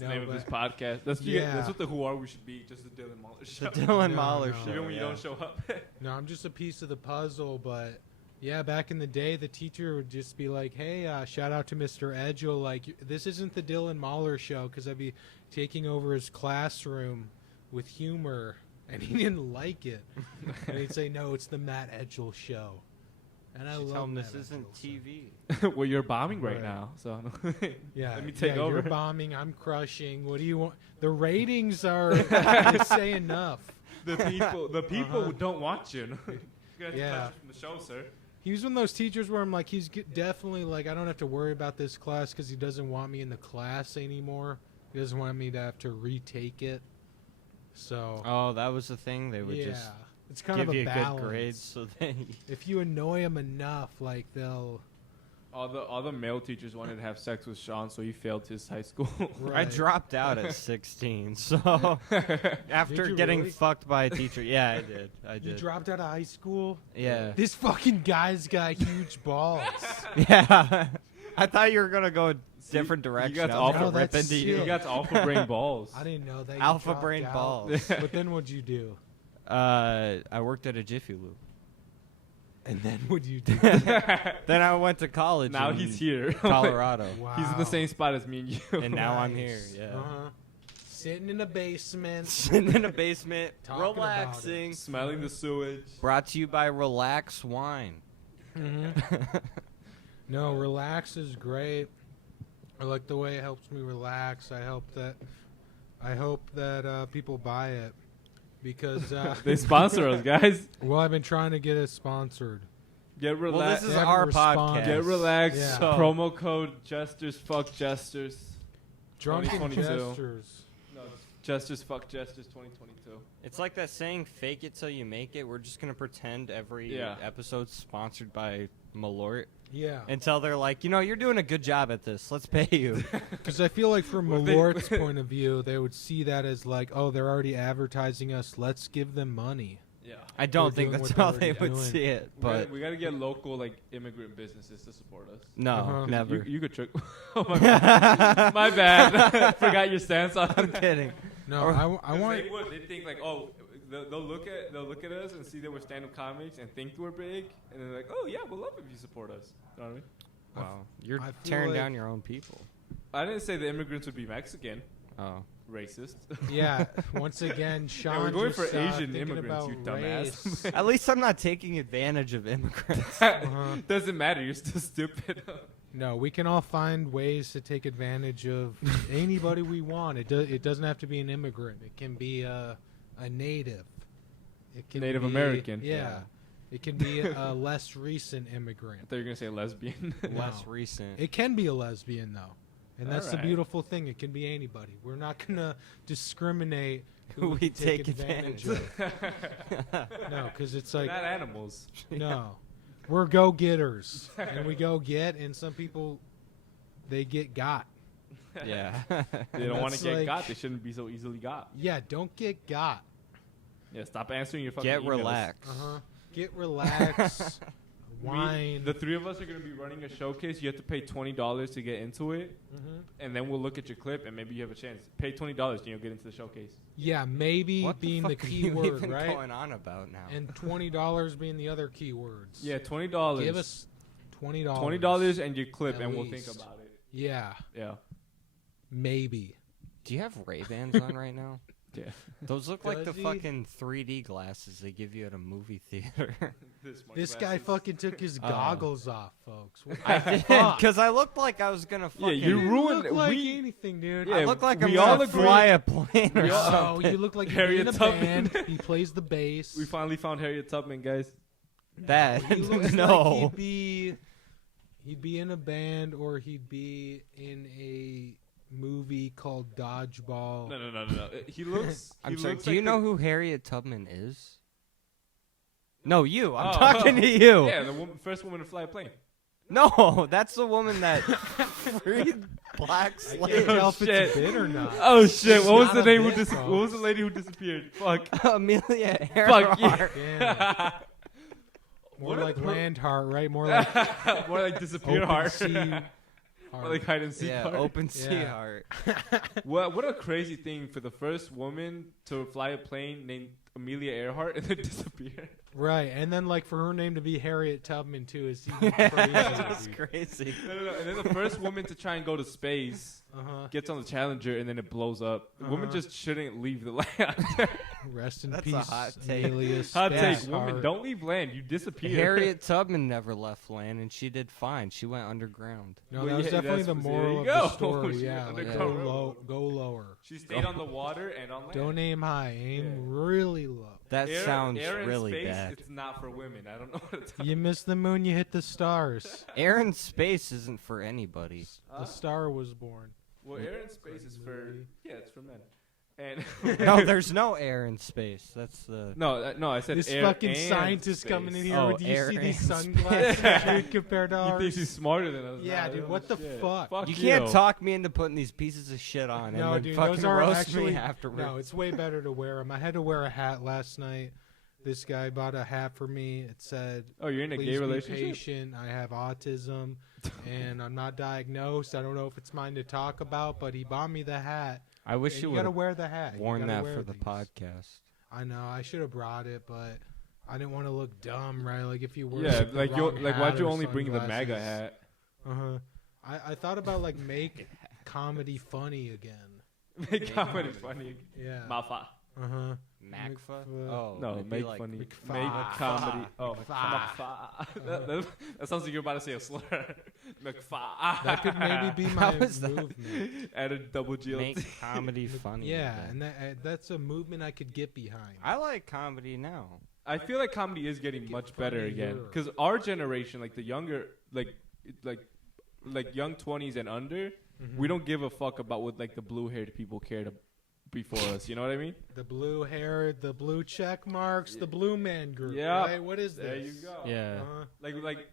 It's the name of this but- podcast. That's Yeah. that's what the Who Are We should be. Just the Dylan Mahler show. The Dylan No, Mahler no. show. Even when you yeah. don't show up. No, I'm just a piece of the puzzle, but yeah, back in the day, the teacher would just be like, "Hey, shout out to Mr. Edgel. Like, this isn't the Dylan Mahler show," because I'd be taking over his classroom with humor, and he didn't like it. And he'd say, "No, it's the Matt Edgel show." And I Should love tell him Matt this isn't Edgel, so- TV. Well, you're bombing right Right. now, so Yeah, let me take yeah, over. You're bombing. I'm crushing. What do you want? The ratings are they say enough. the people Uh-huh. don't want you. You guys Yeah. cut you from the show, sir. He was one of those teachers where I'm like, definitely like, I don't have to worry about this class because he doesn't want me in the class anymore. He doesn't want me to have to retake it. So Oh, that was the thing. They would yeah, just it's kind give of a you balance. good grades, so they. If you annoy them enough, like they'll. All the male teachers wanted to have sex with Sean, so he failed his high school. I Right. dropped out at 16, so after Did you getting really? fucked by a teacher, yeah, I did. I You did. dropped out of high school. Yeah, This fucking guy's got huge balls. yeah. I thought you were gonna go a different direction. got I was alpha gonna No, rip that's into you. He got alpha brain balls. I didn't know that. You Alpha dropped brain out. balls. But then what'd you do? I worked at a Jiffy Lube. And then what'd you do? Then I went to college. Now in he's here. Colorado, Wow. He's in the same spot as me and you. and now I'm here. Nice. Yeah, Uh-huh. Sitting in a basement. sitting in a basement, Talking about it. relaxing. Smelling the sewage. Brought to you by Relax Wine. No, relax is great. I like the way it helps me relax. I hope that people buy it because They sponsor us, guys. well, I've been trying to get it sponsored. Get Well, relaxed. this is They haven't our responded. podcast. Get relaxed. Yeah. So- Promo code Jesters. Fuck Jesters. Drunken 2022. Jesters. No, Jesters. Fuck Jesters. 2022. It's like that saying, "Fake it till you make it." We're just gonna pretend every Yeah. episode's sponsored by Malort Yeah, until they're like, you're doing a good job at this. Let's pay you. because I feel like from Well, they- Malort's point of view, they would see that as like, oh, they're already advertising us. Let's give them money. Yeah. I don't They're think doing that's what how they're they already would doing. see it, but we gotta get local immigrant businesses to support us. no, Uh-huh. never. You could trick. Oh my bad. My bad. Forgot your stance on I'm kidding. No, Or- I want. They would. They think they'll look at us and see that we're stand-up comics and think we're big, and they're like, oh yeah, we'll love it if you support us. You know what I mean? Wow, you're I feel tearing like- down your own people. I didn't say the immigrants would be Mexican. Oh, Racist. Yeah, once again, Sean. we're going just, for Asian thinking immigrants, about you dumbass. race. at least I'm not taking advantage of immigrants. Uh-huh. Doesn't matter. You're still stupid. No, we can all find ways to take advantage of anybody we want. It doesn't have to be an immigrant. It can be a native. It can Native be- American. Yeah. Yeah. It can be a less recent I immigrant. thought you were gonna say lesbian. No. Less recent. It can be a lesbian though. And that's the Alright. beautiful thing. It can be anybody. We're not gonna discriminate Who we can take advantage of. No, because it's We're like not animals. no, we're go getters, and we go get. And some people, they get got. Yeah. They don't want to That's get like- got. They shouldn't be so easily got. Yeah, don't get got. Yeah, stop answering your fucking Get emails. relaxed. Get relaxed. wine. The three of us are gonna be running a showcase. You have to pay $20 to get into it, and then we'll look at your clip, and maybe you have a chance. Pay $20, and you'll get into the showcase. Yeah, maybe What being the the fuck are key you word, even right? going on about now? And $20 being the other keywords. Yeah, $20. Give us $20. $20 and your clip, At and we'll least. think about it. Yeah, Yeah. maybe. Do you have Ray-Bans on right now? Yeah. Those look like the Does he? fucking 3D glasses they give you at a movie theater. This guy fucking took his goggles off, folks. What I the did, fuck? because I looked like I was gonna Yeah, fucking... you You ruined look like we- anything, dude. Yeah, I look like I'm we all gonna agree- fly a plane or We all- something. Oh, you look like you're Harriet in a Tubman. band. He plays the bass. We finally found Harriet Tubman, guys. That, He looks no. like he'd be in a band, or he'd be in a movie called Dodgeball. No. He looks. I'm he sorry, looks do you like know the- who Harriet Tubman is? No, you. I'm Oh. talking to you. Yeah, the first woman to fly a plane. No, that's the woman that freed black I slaves. can't tell if shit. it's a bit or not. Oh shit! It's What was not the a name who bit, What was the lady who disappeared? Fuck. Amelia Fuck you. Earhart. Damn. More What a like pro- Landheart, right? More like More like disappear open heart. sea More heart. like hide and seek Yeah, heart. open sea Yeah. heart. What a crazy thing for the first woman to fly a plane named Amelia Earhart and then disappear. Right, and then like for her name to be Harriet Tubman too is even crazy. That's crazy. No. And then the first woman to try and go to space gets on the Challenger and then it blows up. Women just shouldn't leave the land. Rest in That's a peace, hot take. Amelia Hot take, Space woman, Heart. don't leave land. You disappear. Harriet Tubman never left land, and she did fine. She went underground. No, Well, that was yeah, definitely the there moral you of go. the story. She Yeah, went like underground. go lower. She stayed on the water and on land. Don't aim high, aim Yeah. really low. That sounds air in really space, bad. It's not for women. I don't know what to tell You miss the moon, you hit the stars. Air in space isn't for anybody. The star was born. Well, air in space is for it's for men. And No, there's no air in space. That's the... no, I said This air fucking and scientist space. coming in here. Oh, Do you air see these and sunglasses dude, compared to He ours? thinks he's smarter than us. Yeah, Nah, dude, oh, what the shit. fuck? You can't talk me into putting these pieces of shit on No, and then dude, fucking those are roast actually me afterwards. no. It's way better to wear them. I had to wear a hat last night. This guy bought a hat for me. It said, Oh, you're in a "Please gay be relationship? patient. I have autism, and I'm not diagnosed. I don't know if it's mine to talk about." But he bought me the hat. I wish And you you would gotta have wear the hat. You worn gotta that wear for the these. podcast. I know. I should have brought it, but I didn't want to look dumb, right? Like if you were Yeah, like you why'd you only bring the MAGA MAGA hat? I thought about like make comedy funny again. Make comedy funny. Yeah. Mafa. Macfa? McF- Oh, No, it'd be make like funny. McFa. Make comedy. Oh, McFa. McFa. That sounds like you're about to say a slur. McFa. That could maybe be How my is that? movement. Add a double GLT. make comedy funny. Yeah, again. and that's a movement I could get behind. I like comedy now. I feel like comedy is getting much better again funnier. because our generation, like the younger, like young 20s and under, we don't give a fuck about what like the blue-haired people cared before us. You know what I mean? The blue hair, the blue check marks, the blue man group. Yeah. Right? What is this? There you go. Yeah.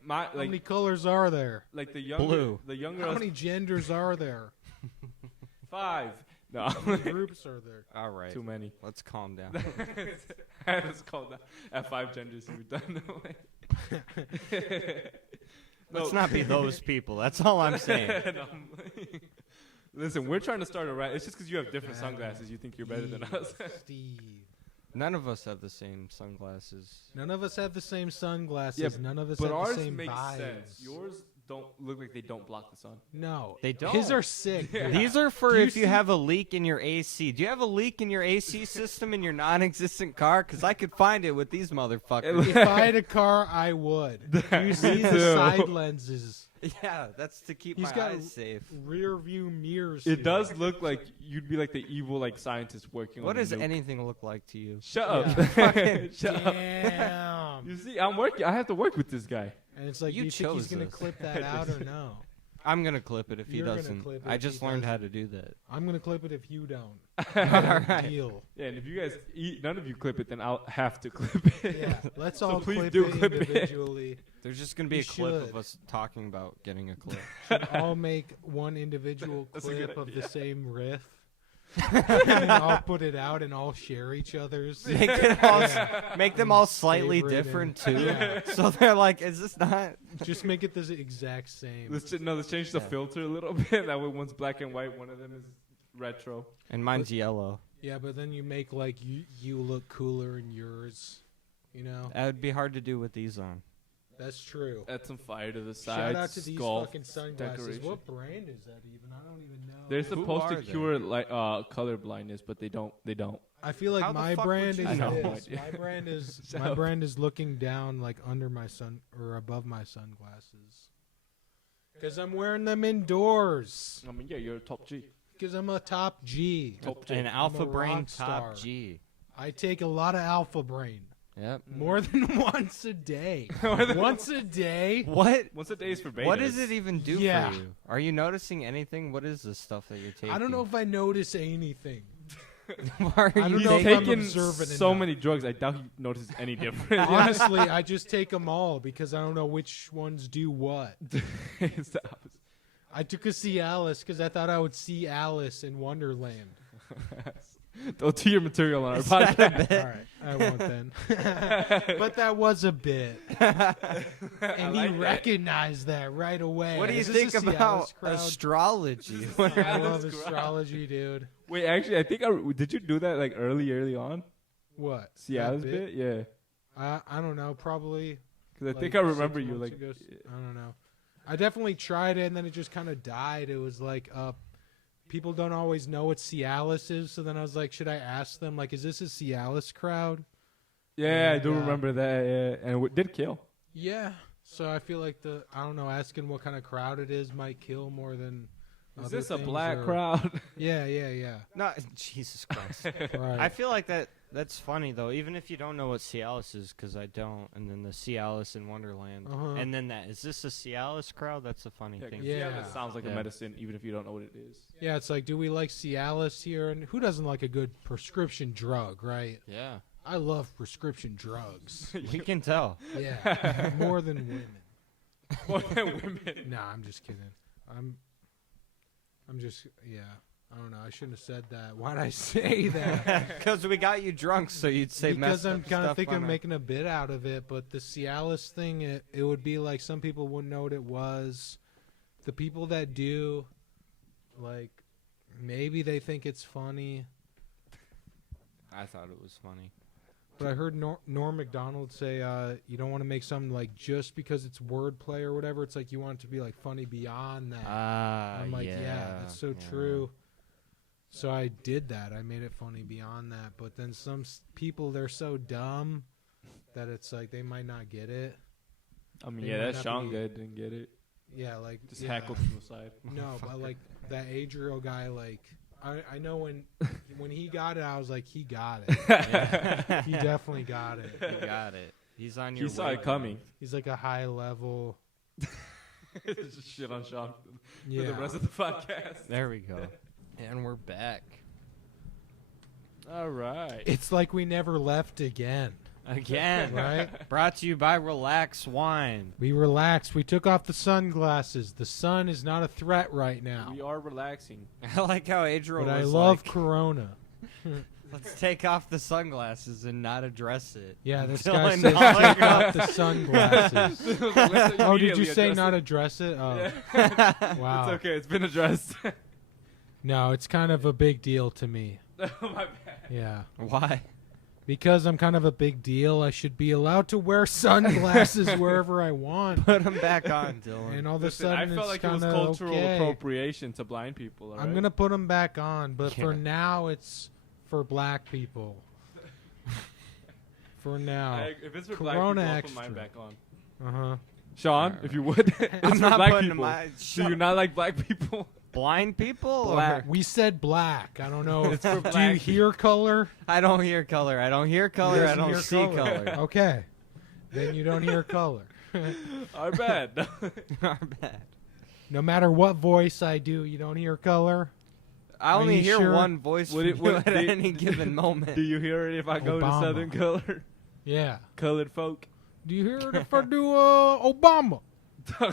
My How many like colors are there? like the younger Blue. the younger How us, many genders are there? 5. No, How many groups are there? All right. too many. Let's calm down. It's called that. At 5 genders, we've done. Let's not be those people. That's all I'm saying. No. Listen, we're trying to start a rant. It's just because you have different sunglasses, you think you're better than us. Steve. None of us have the same sunglasses. None of us have the same sunglasses. Yeah, None of us But have ours the same make vibes. sense. Yours don't look like they don't block the sun. No. They don't. His are sick. dude. These are for Do you if you see- have a leak in your AC. Do you have a leak in your AC system in your non-existent car? Because I could find it with these motherfuckers. If I had a car, I would. Do you see the too. side lenses? Yeah, that's to keep He's my got eyes safe. rear view mirrors. It here. does look like you'd be like the evil like scientist working What on does a nuke. anything look like to you? Shut up. Shut up. Damn. You see, I'm working. I have to work with this guy. And it's like, You do you think he's chose gonna this. clip that out or no? I'm gonna clip it if he You're gonna doesn't. clip it I if just he learned how doesn't. to do that. I'm gonna clip it if you don't. All right. Deal. Yeah, and if you guys none of you clip it, then I'll have to clip it. Yeah. Let's So all please clip do it clip it. individually. There's just gonna be We a clip of should. us talking about getting a clip. Should all make one individual That's a good clip of the idea. same riff. and I'll put it out and I'll share each other's. Make them all slightly Favorite different and- too. yeah. So they're like, is this not? Just make it the exact same. Let's change the filter a little bit. That way, one's black and white, one of them is retro. And mine's yellow. Yeah, but then you make like you look cooler in yours. You know, That would be hard to do with these on. that's true. Add some fire to the sides. Shout out to these skull fucking sunglasses. decoration. What brand is that even? I don't even know. They're Who supposed to are they? cure like color blindness, but they don't. They don't. I feel like How the my fuck would brand you is know? this. Yeah. My brand is Shut my up. brand is looking down like under my sun or above my sunglasses. Because I'm wearing them indoors. I mean, yeah, you're a top G. Because I'm a top G. Top G. An alpha a brain rock star. top G. I take a lot of alpha brain. Yep. More than once a day. Once a day? What? Once a day is for betas. What does it even do Yeah. for you? Are you noticing anything? What is this stuff that you're taking? I don't know if I notice anything. Why are I you don't He's know if taking? I'm taken observant so enough. many drugs. I doubt he notices any difference. Honestly, I just take them all because I don't know which ones do what. It's the opposite. I took a Cialis because I thought I would see Alice in Wonderland. Don't do your material on our Is that a podcast. bit? All right, I won't then. But that was a bit, and he recognized that right away. What do you Is this think a about Cialis crowd? astrology? I Cialis love crowd? astrology, dude. Wait, actually, I think did you do that like early on? What? Cialis That bit? Yeah. I don't know. Probably. Because I like, think I remember 6 you months like. ago. I don't know. I definitely tried it, and then it just kind of died. It was like, people don't always know what Cialis is, so then I was like, should I ask them? Like, is this a Cialis crowd? Yeah, I do Yeah. remember that. Yeah, and it did kill. Yeah. So I feel like I don't know, asking what kind of crowd it is might kill more than. Is other this a things, black or- crowd? Yeah. No, Jesus Christ. Right. I feel like that's funny though, even if you don't know what Cialis is, because I don't, and then the Cialis in Wonderland, Uh-huh. and then is this a Cialis crowd? That's a funny thing. Yeah. It sounds like a Yeah. medicine, even if you don't know what it is. Yeah, it's like, do we like Cialis here? And who doesn't like a good prescription drug, right? Yeah, I love prescription drugs. we can tell. Yeah, more than women. More than women. Nah, I'm just kidding. I'm just, yeah. I don't know. I shouldn't have said that. Why'd I say that? Because we got you drunk, so you'd say Because messed I'm up kind of stuff thinking on of our- making a bit out of it. But the Cialis thing, it would be like some people wouldn't know what it was. The people that do, like, maybe they think it's funny. I thought it was funny. But I heard Norm Macdonald say, you don't want to make something like just because it's wordplay or whatever. It's like you want it to be like funny beyond that. I'm like, yeah, that's so true. So I did that. I made it funny beyond that. But then some people, they're so dumb that it's like they might not get it. I mean, They yeah, might that not Sean be- guy didn't get it. Yeah, like Just yeah. hackled from the side. No, but like that Adriel guy, like I know when he got it, I was like, he got it. Yeah. He definitely got it. You got it. He's on your He saw way. it coming. He's like a high level. Just shit on Sean for Yeah. the rest of the podcast. There we go. And we're back. All right. It's like we never left again. Again. Right? Brought to you by Relax Wine. We relaxed. We took off the sunglasses. The sun is not a threat right now. We are relaxing. I like how Adriel But I was love like, Corona. let's take off the sunglasses and not address it. Yeah, this Dylan guy says Mahler. take off the sunglasses. Oh, did you say not address it? Oh, wow. It's okay. It's been addressed. No, it's kind of a big deal to me. My bad. Yeah. Why? Because I'm kind of a big deal, I should be allowed to wear sunglasses wherever I want. Put them back on, Dylan. And all of a Listen, I sudden, felt it's like it was kind of cultural okay. appropriation to blind people. All I'm right? going to put them back on, but for Yeah. now, it's for black people. For now. If it's for Corona black people, I'll put mine Extra. back on. Uh-huh. Sean, if you would. It's I'm for not black putting people. my. Do you not like black people? Blind people? Black. Or- We said black. I don't know. It's for Do you black hear color? I don't hear color. I don't hear He color. I doesn't don't hear see color. Okay. Then you don't hear color. Our bad. Our bad. No matter what voice I do, you don't hear color. I Are only you hear sure? one voice Would from it- you would at they- any given Do moment. you hear it if I go to Obama. Southern Color? Yeah. Colored folk. Do you hear it if I do Obama?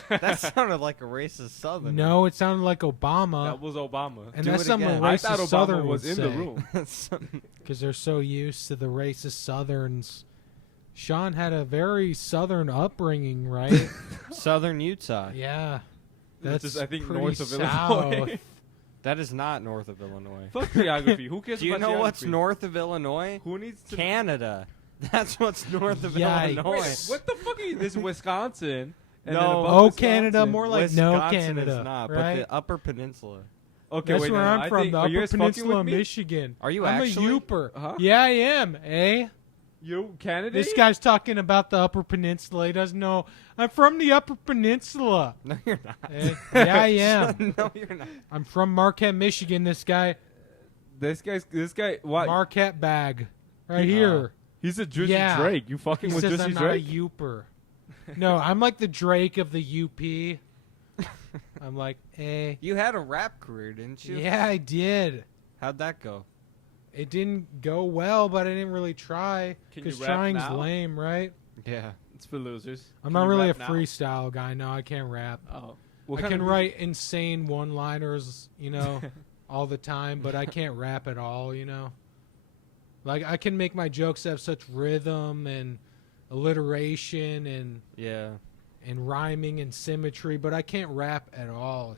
That sounded like a racist Southern. No, it sounded like Obama. That was Obama. And Do that's it something a again. I racist thought Obama Southern was would in say. the room. Because they're so used to the racist Southerns. Sean had a very Southern upbringing, right? Southern Utah. Yeah. That's That's just, I think, pretty north of south. Illinois. That is not north of Illinois. Fuck geography. Who cares Do you about know what's geography? north of Illinois? Who needs to Canada. That's what's north of Yikes. Illinois. Wait, what the fuck are you? This is Wisconsin. And No. then above Oh, Wisconsin- Canada, more like no Wisconsin Canada, is not, right? but the Upper Peninsula. Okay, That's wait, where no, I'm I from, think- the are you Upper guys fucking Peninsula with of me? Are Michigan. you I'm actually? a Youper. Huh? Yeah, I am, eh? You Canada? This guy's talking about the Upper Peninsula. He doesn't know. I'm from the Upper Peninsula. No, you're not. Eh? Yeah, I am. No, you're not. I'm from Marquette, Michigan. This guy, This guy. What? Marquette bag, right here. He's a Jersey Yeah. Drake. You fucking He with says Jersey I'm not Drake? a Youper. No, I'm like the Drake of the UP. I'm like, eh. You had a rap career, didn't you? Yeah, I did. How'd that go? It didn't go well, but I didn't really try Can you because rap trying's now? lame, right? Yeah. It's for losers. I'm Can not you really a rap now? freestyle guy. No, I can't rap. Oh. I can write insane one-liners, all the time, but I can't rap at all, Like, I can make my jokes have such rhythm and alliteration Yeah. and rhyming and symmetry, but I can't rap at all.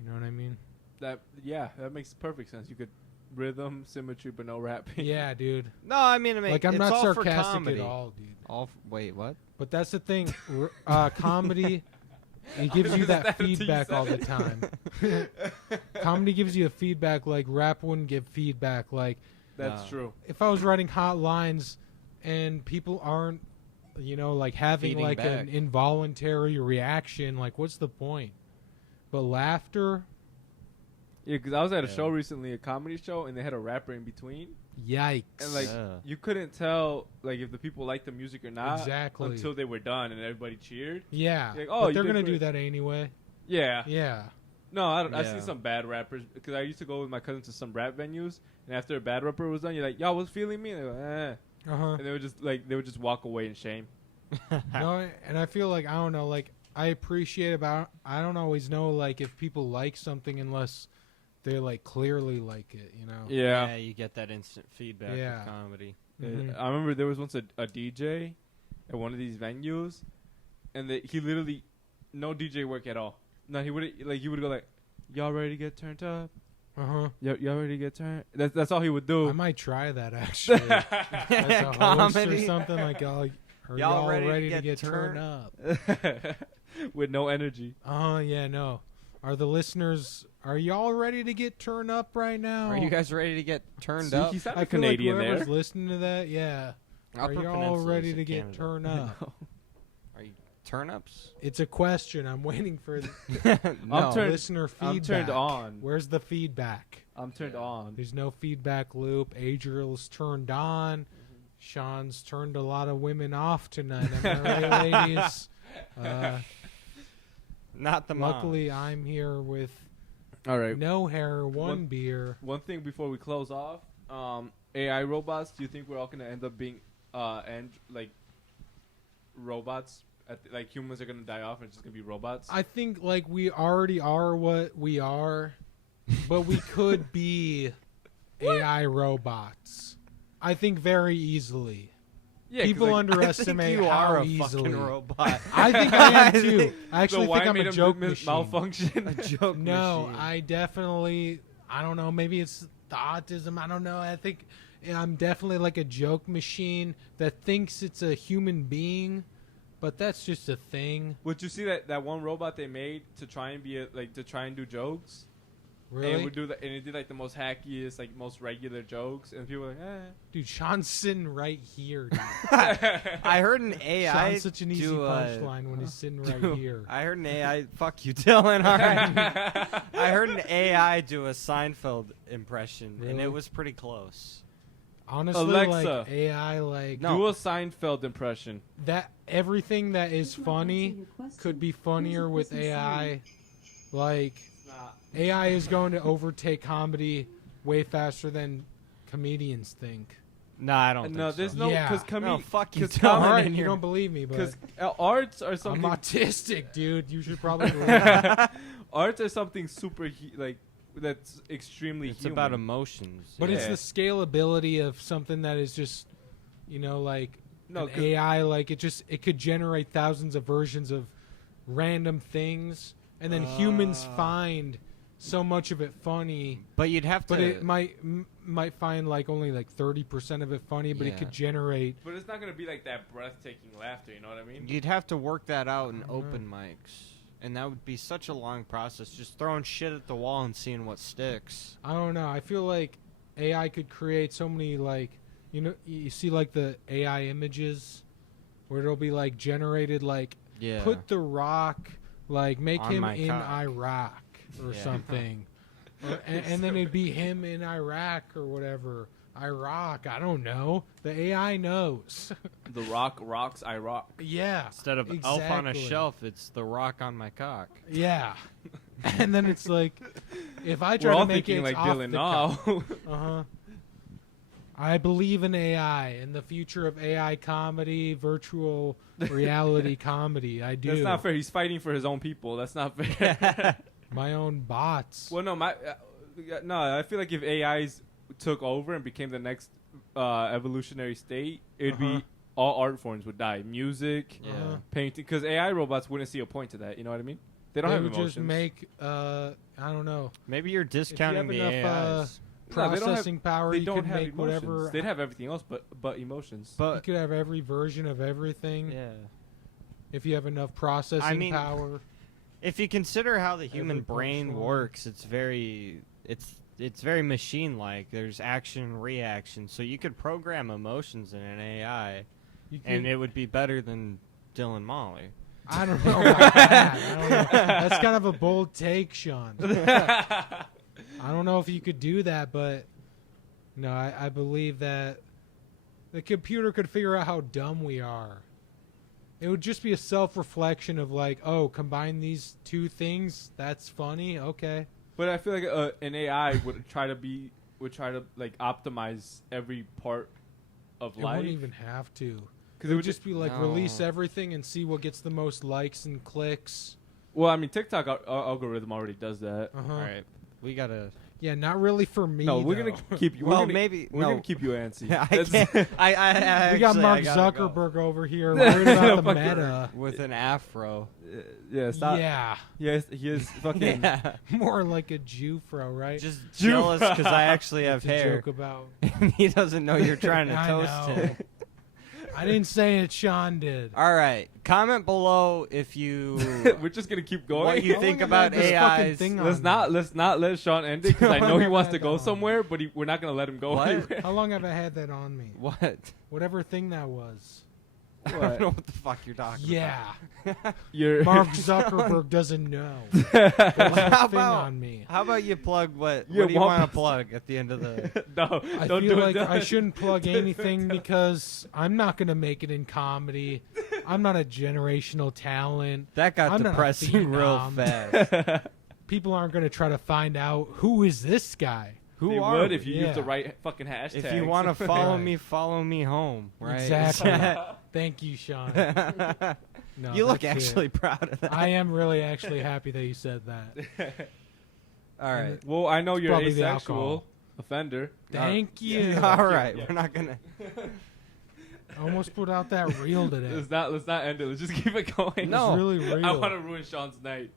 You know what I mean? That makes perfect sense. You could rhythm, symmetry, but no rapping. Yeah, dude. No, I mean, Like, I'm it's not all for sarcastic comedy. at all, dude. Wait, what? But that's the thing. Comedy, it gives you that feedback all the time. Comedy gives you a feedback like rap wouldn't give feedback. Like, That's No. true. if I was writing hot lines and people aren't, like having Feeding like back. an involuntary reaction, like what's the point? But laughter, Yeah, because I was at a Yeah. show recently, a comedy show, and they had a rapper in between, yikes. and like Yeah. you couldn't tell like if the people liked the music or not Exactly. until they were done and everybody cheered. yeah. Like, oh, but you they're did gonna do great. that anyway. Yeah. Yeah. No, I don't. I've Yeah. seen some bad rappers because I used to go with my cousins to some rap venues, and after a bad rapper was done, you're like, "Y'all was feeling me," and they go, "Eh," Uh-huh. and they would just walk away in shame. No, and I feel like I don't know, like I appreciate about I don't always know like if people like something unless they like clearly like it, Yeah, you get that instant feedback Yeah. with comedy. Mhm. I remember there was once a DJ at one of these venues, and he literally no DJ work at all. No, he would go like, "Y'all ready to get turned up? Uh-huh. Y'all ready to get turned?" That's all he would do. I might try that actually. As a host or Comedy. something like are Y'all y'all ready to ready to get get turned up? With no energy. Oh yeah, no. Are y'all ready to get turned up right now? Are you guys ready to get turned See, up? he sounded I feel Canadian like whoever's there. listening to that, yeah. Are Upper y'all Peninsula ready is to in get Canada. turned up? Are you turnips? It's a question. I'm waiting for No. turned- listener feedback. I'm turned on. Where's the feedback? I'm turned on. There's no feedback loop. Adriel's turned on. Sean's turned a lot of women off tonight. Am I right, ladies? Not the mom. Luckily, I'm here with All right. no hair, one beer. One thing before we close off, AI robots. Do you think we're all gonna end up being like robots? Like humans are gonna die off and it's just gonna be robots? I think like we already are what we are, but we could be AI robots. I think very easily. yeah, 'cause, People like, underestimate I think you how are a easily. fucking robot. I think I am I too. think I actually so think why I'm made a him joke mis- machine. malfunction. A joke No, machine. I definitely. I don't know. Maybe it's the autism. I don't know. I think I'm definitely like a joke machine that thinks it's a human being, but that's just a thing. Would you see that one robot they made to try and be to try and do jokes? And it Really, would and it did like the most hackiest, like most regular jokes, and people were like, eh. dude. Sean's sitting right here. Dude. I heard an AI Sean's such an easy do a- punchline when he's sitting right here. I heard an AI. Fuck you, Dylan. All right. I heard an AI do a Seinfeld impression, and Really? it was pretty close. Honestly, Alexa. like AI, like No. Do a Seinfeld impression. that. Everything that is funny could be funnier with AI. Like AI is going to overtake comedy way faster than comedians think. No, I don't. No, think there's so. no Yeah. because No, fuck you. 'cause Dylan. All right, in you here. don't believe me, but because arts are I'm something. autistic, dude. You should probably believe me. Arts are something super that's extremely. It's human. about emotions. But it's Yeah. the scalability of something that is just, like No, an 'cause- AI. Like it could generate thousands of versions of random things, and then humans find so much of it funny. But you'd have to. But it might find like only like 30% of it funny, but it Yeah. could generate. But it's not gonna be like that breathtaking laughter. You know what I mean? You'd have to work that out in I don't open mics, and that would be such a long process. Just throwing shit at the wall and seeing what sticks. I don't know. I feel like AI could create so many like you see like the AI images where it'll be like generated like Yeah. put The Rock like make On him my in cock. Iraq or Yeah. something, and then it'd be him in Iraq or whatever. Iraq, I don't know. The AI knows. The Rock rocks I rock. Yeah. Instead of elf on a exactly. shelf, it's the rock on my cock. Yeah. And then it's like, if I We're try all to make thinking it like off Dylan the Mahler. Uh-huh. I believe in AI and the future of AI comedy, virtual reality comedy. I do. That's not fair. He's fighting for his own people. That's not fair. My own bots. Well, no, I feel like if AIs took over and became the next evolutionary state, it'd Uh-huh. be all art forms would die. Music, Yeah. Uh-huh. painting, because AI robots wouldn't see a point to that. You know what I mean? They don't They have would emotions. just make, I don't know, Maybe you're discounting the enough, AIs. No, they don't have- processing power. They You don't could have make emotions. whatever. They'd have everything else, but emotions. You But could have every version of everything yeah, if you have enough processing power. if you consider how the human Every brain punchline. works, it's very machine-like. There's action and reaction, so you could program emotions in an AI, You and could- it would be better than Dylan Mahler. I don't know about that. I don't know. That's kind of a bold take, Sean. I don't know if you could do that, but no, I believe that the computer could figure out how dumb we are. It would just be a self-reflection of like, oh, combine these two things. That's funny. Okay. But I feel like an AI would try to like optimize every part of It life. wouldn't even have to. Because It would just be like No. release everything and see what gets the most likes and clicks. Well, I mean, TikTok algorithm already does that. Uh-huh. All right, we gotta. Yeah, not really for me. No, we're though. gonna keep you. Well, we're gonna, maybe we're no. gonna keep you antsy. I That's- can't. I We got actually, Mark I gotta go. Zuckerberg over here worried about the Fucker. meta. with an afro. Yeah, stop. Yeah, He is fucking. Yeah, more like a Jufro, right? just Jew- jealous because I actually have To hair, joke about. and he doesn't know you're trying to I toast know. him. I didn't say it. Sean did. All right, comment below if you We're just gonna keep going. what you How think long have I about had this fucking AIs. thing Let's on not me? let's not let Sean end it because I know he wants to go on. somewhere, but we're not gonna let him go What? anywhere. How long have I had that on me? What? Whatever thing that was. I don't know what the fuck you're talking Yeah, You're Mark Zuckerberg doesn't know. There's a How thing about- on me. How about you plug what? Yeah, What do you what want to was- plug at the end of the? no, I don't feel do like it. I shouldn't plug anything because I'm not gonna make it in comedy. I'm not a generational talent. That got I'm not a depressing real phenom. fast. People aren't gonna try to find out who is this guy. Who They are would we? if you Yeah. use the right fucking hashtag. If you want to follow Right. me, follow me home. Right? Exactly. Thank you, Sean. No, you look that's it. actually proud of that. I am really actually happy that you said that. All right. Well, I know you're probably the asexual alcohol. offender. Thank you. All right. yeah. We're not gonna. I almost put out that reel today. Let's not end it. Let's just keep it going. No. It's really real. I want to ruin Sean's night.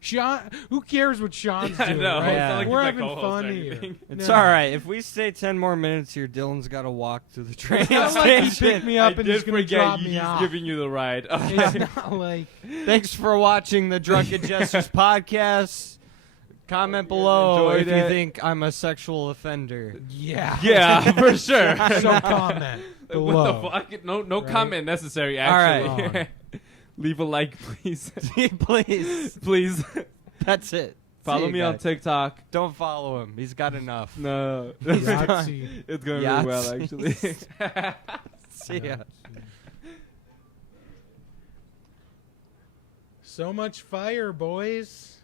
Sean, who cares what Sean's I doing? know. Right? It's not like We're he's my having co-host fun or here. anything. It's No. all right. If we stay 10 more minutes here, Dylan's got to walk through the train It's not like he station. picked me up I and he's did gonna forget drop he's me off. giving you the ride. It's not like Thanks for watching the Drunken Jesters podcast. Comment below enjoyed if you it. think I'm a sexual offender. yeah. yeah, for sure. So comment below. What the fuck? No Right? comment necessary. All right. Actually, leave a like, please. Please. Please That's it. follow See you me on guys. TikTok. Don't follow him. He's got enough. No, Yahtzee. it's going Yahtzee. really well actually. See ya. So much fire, boys.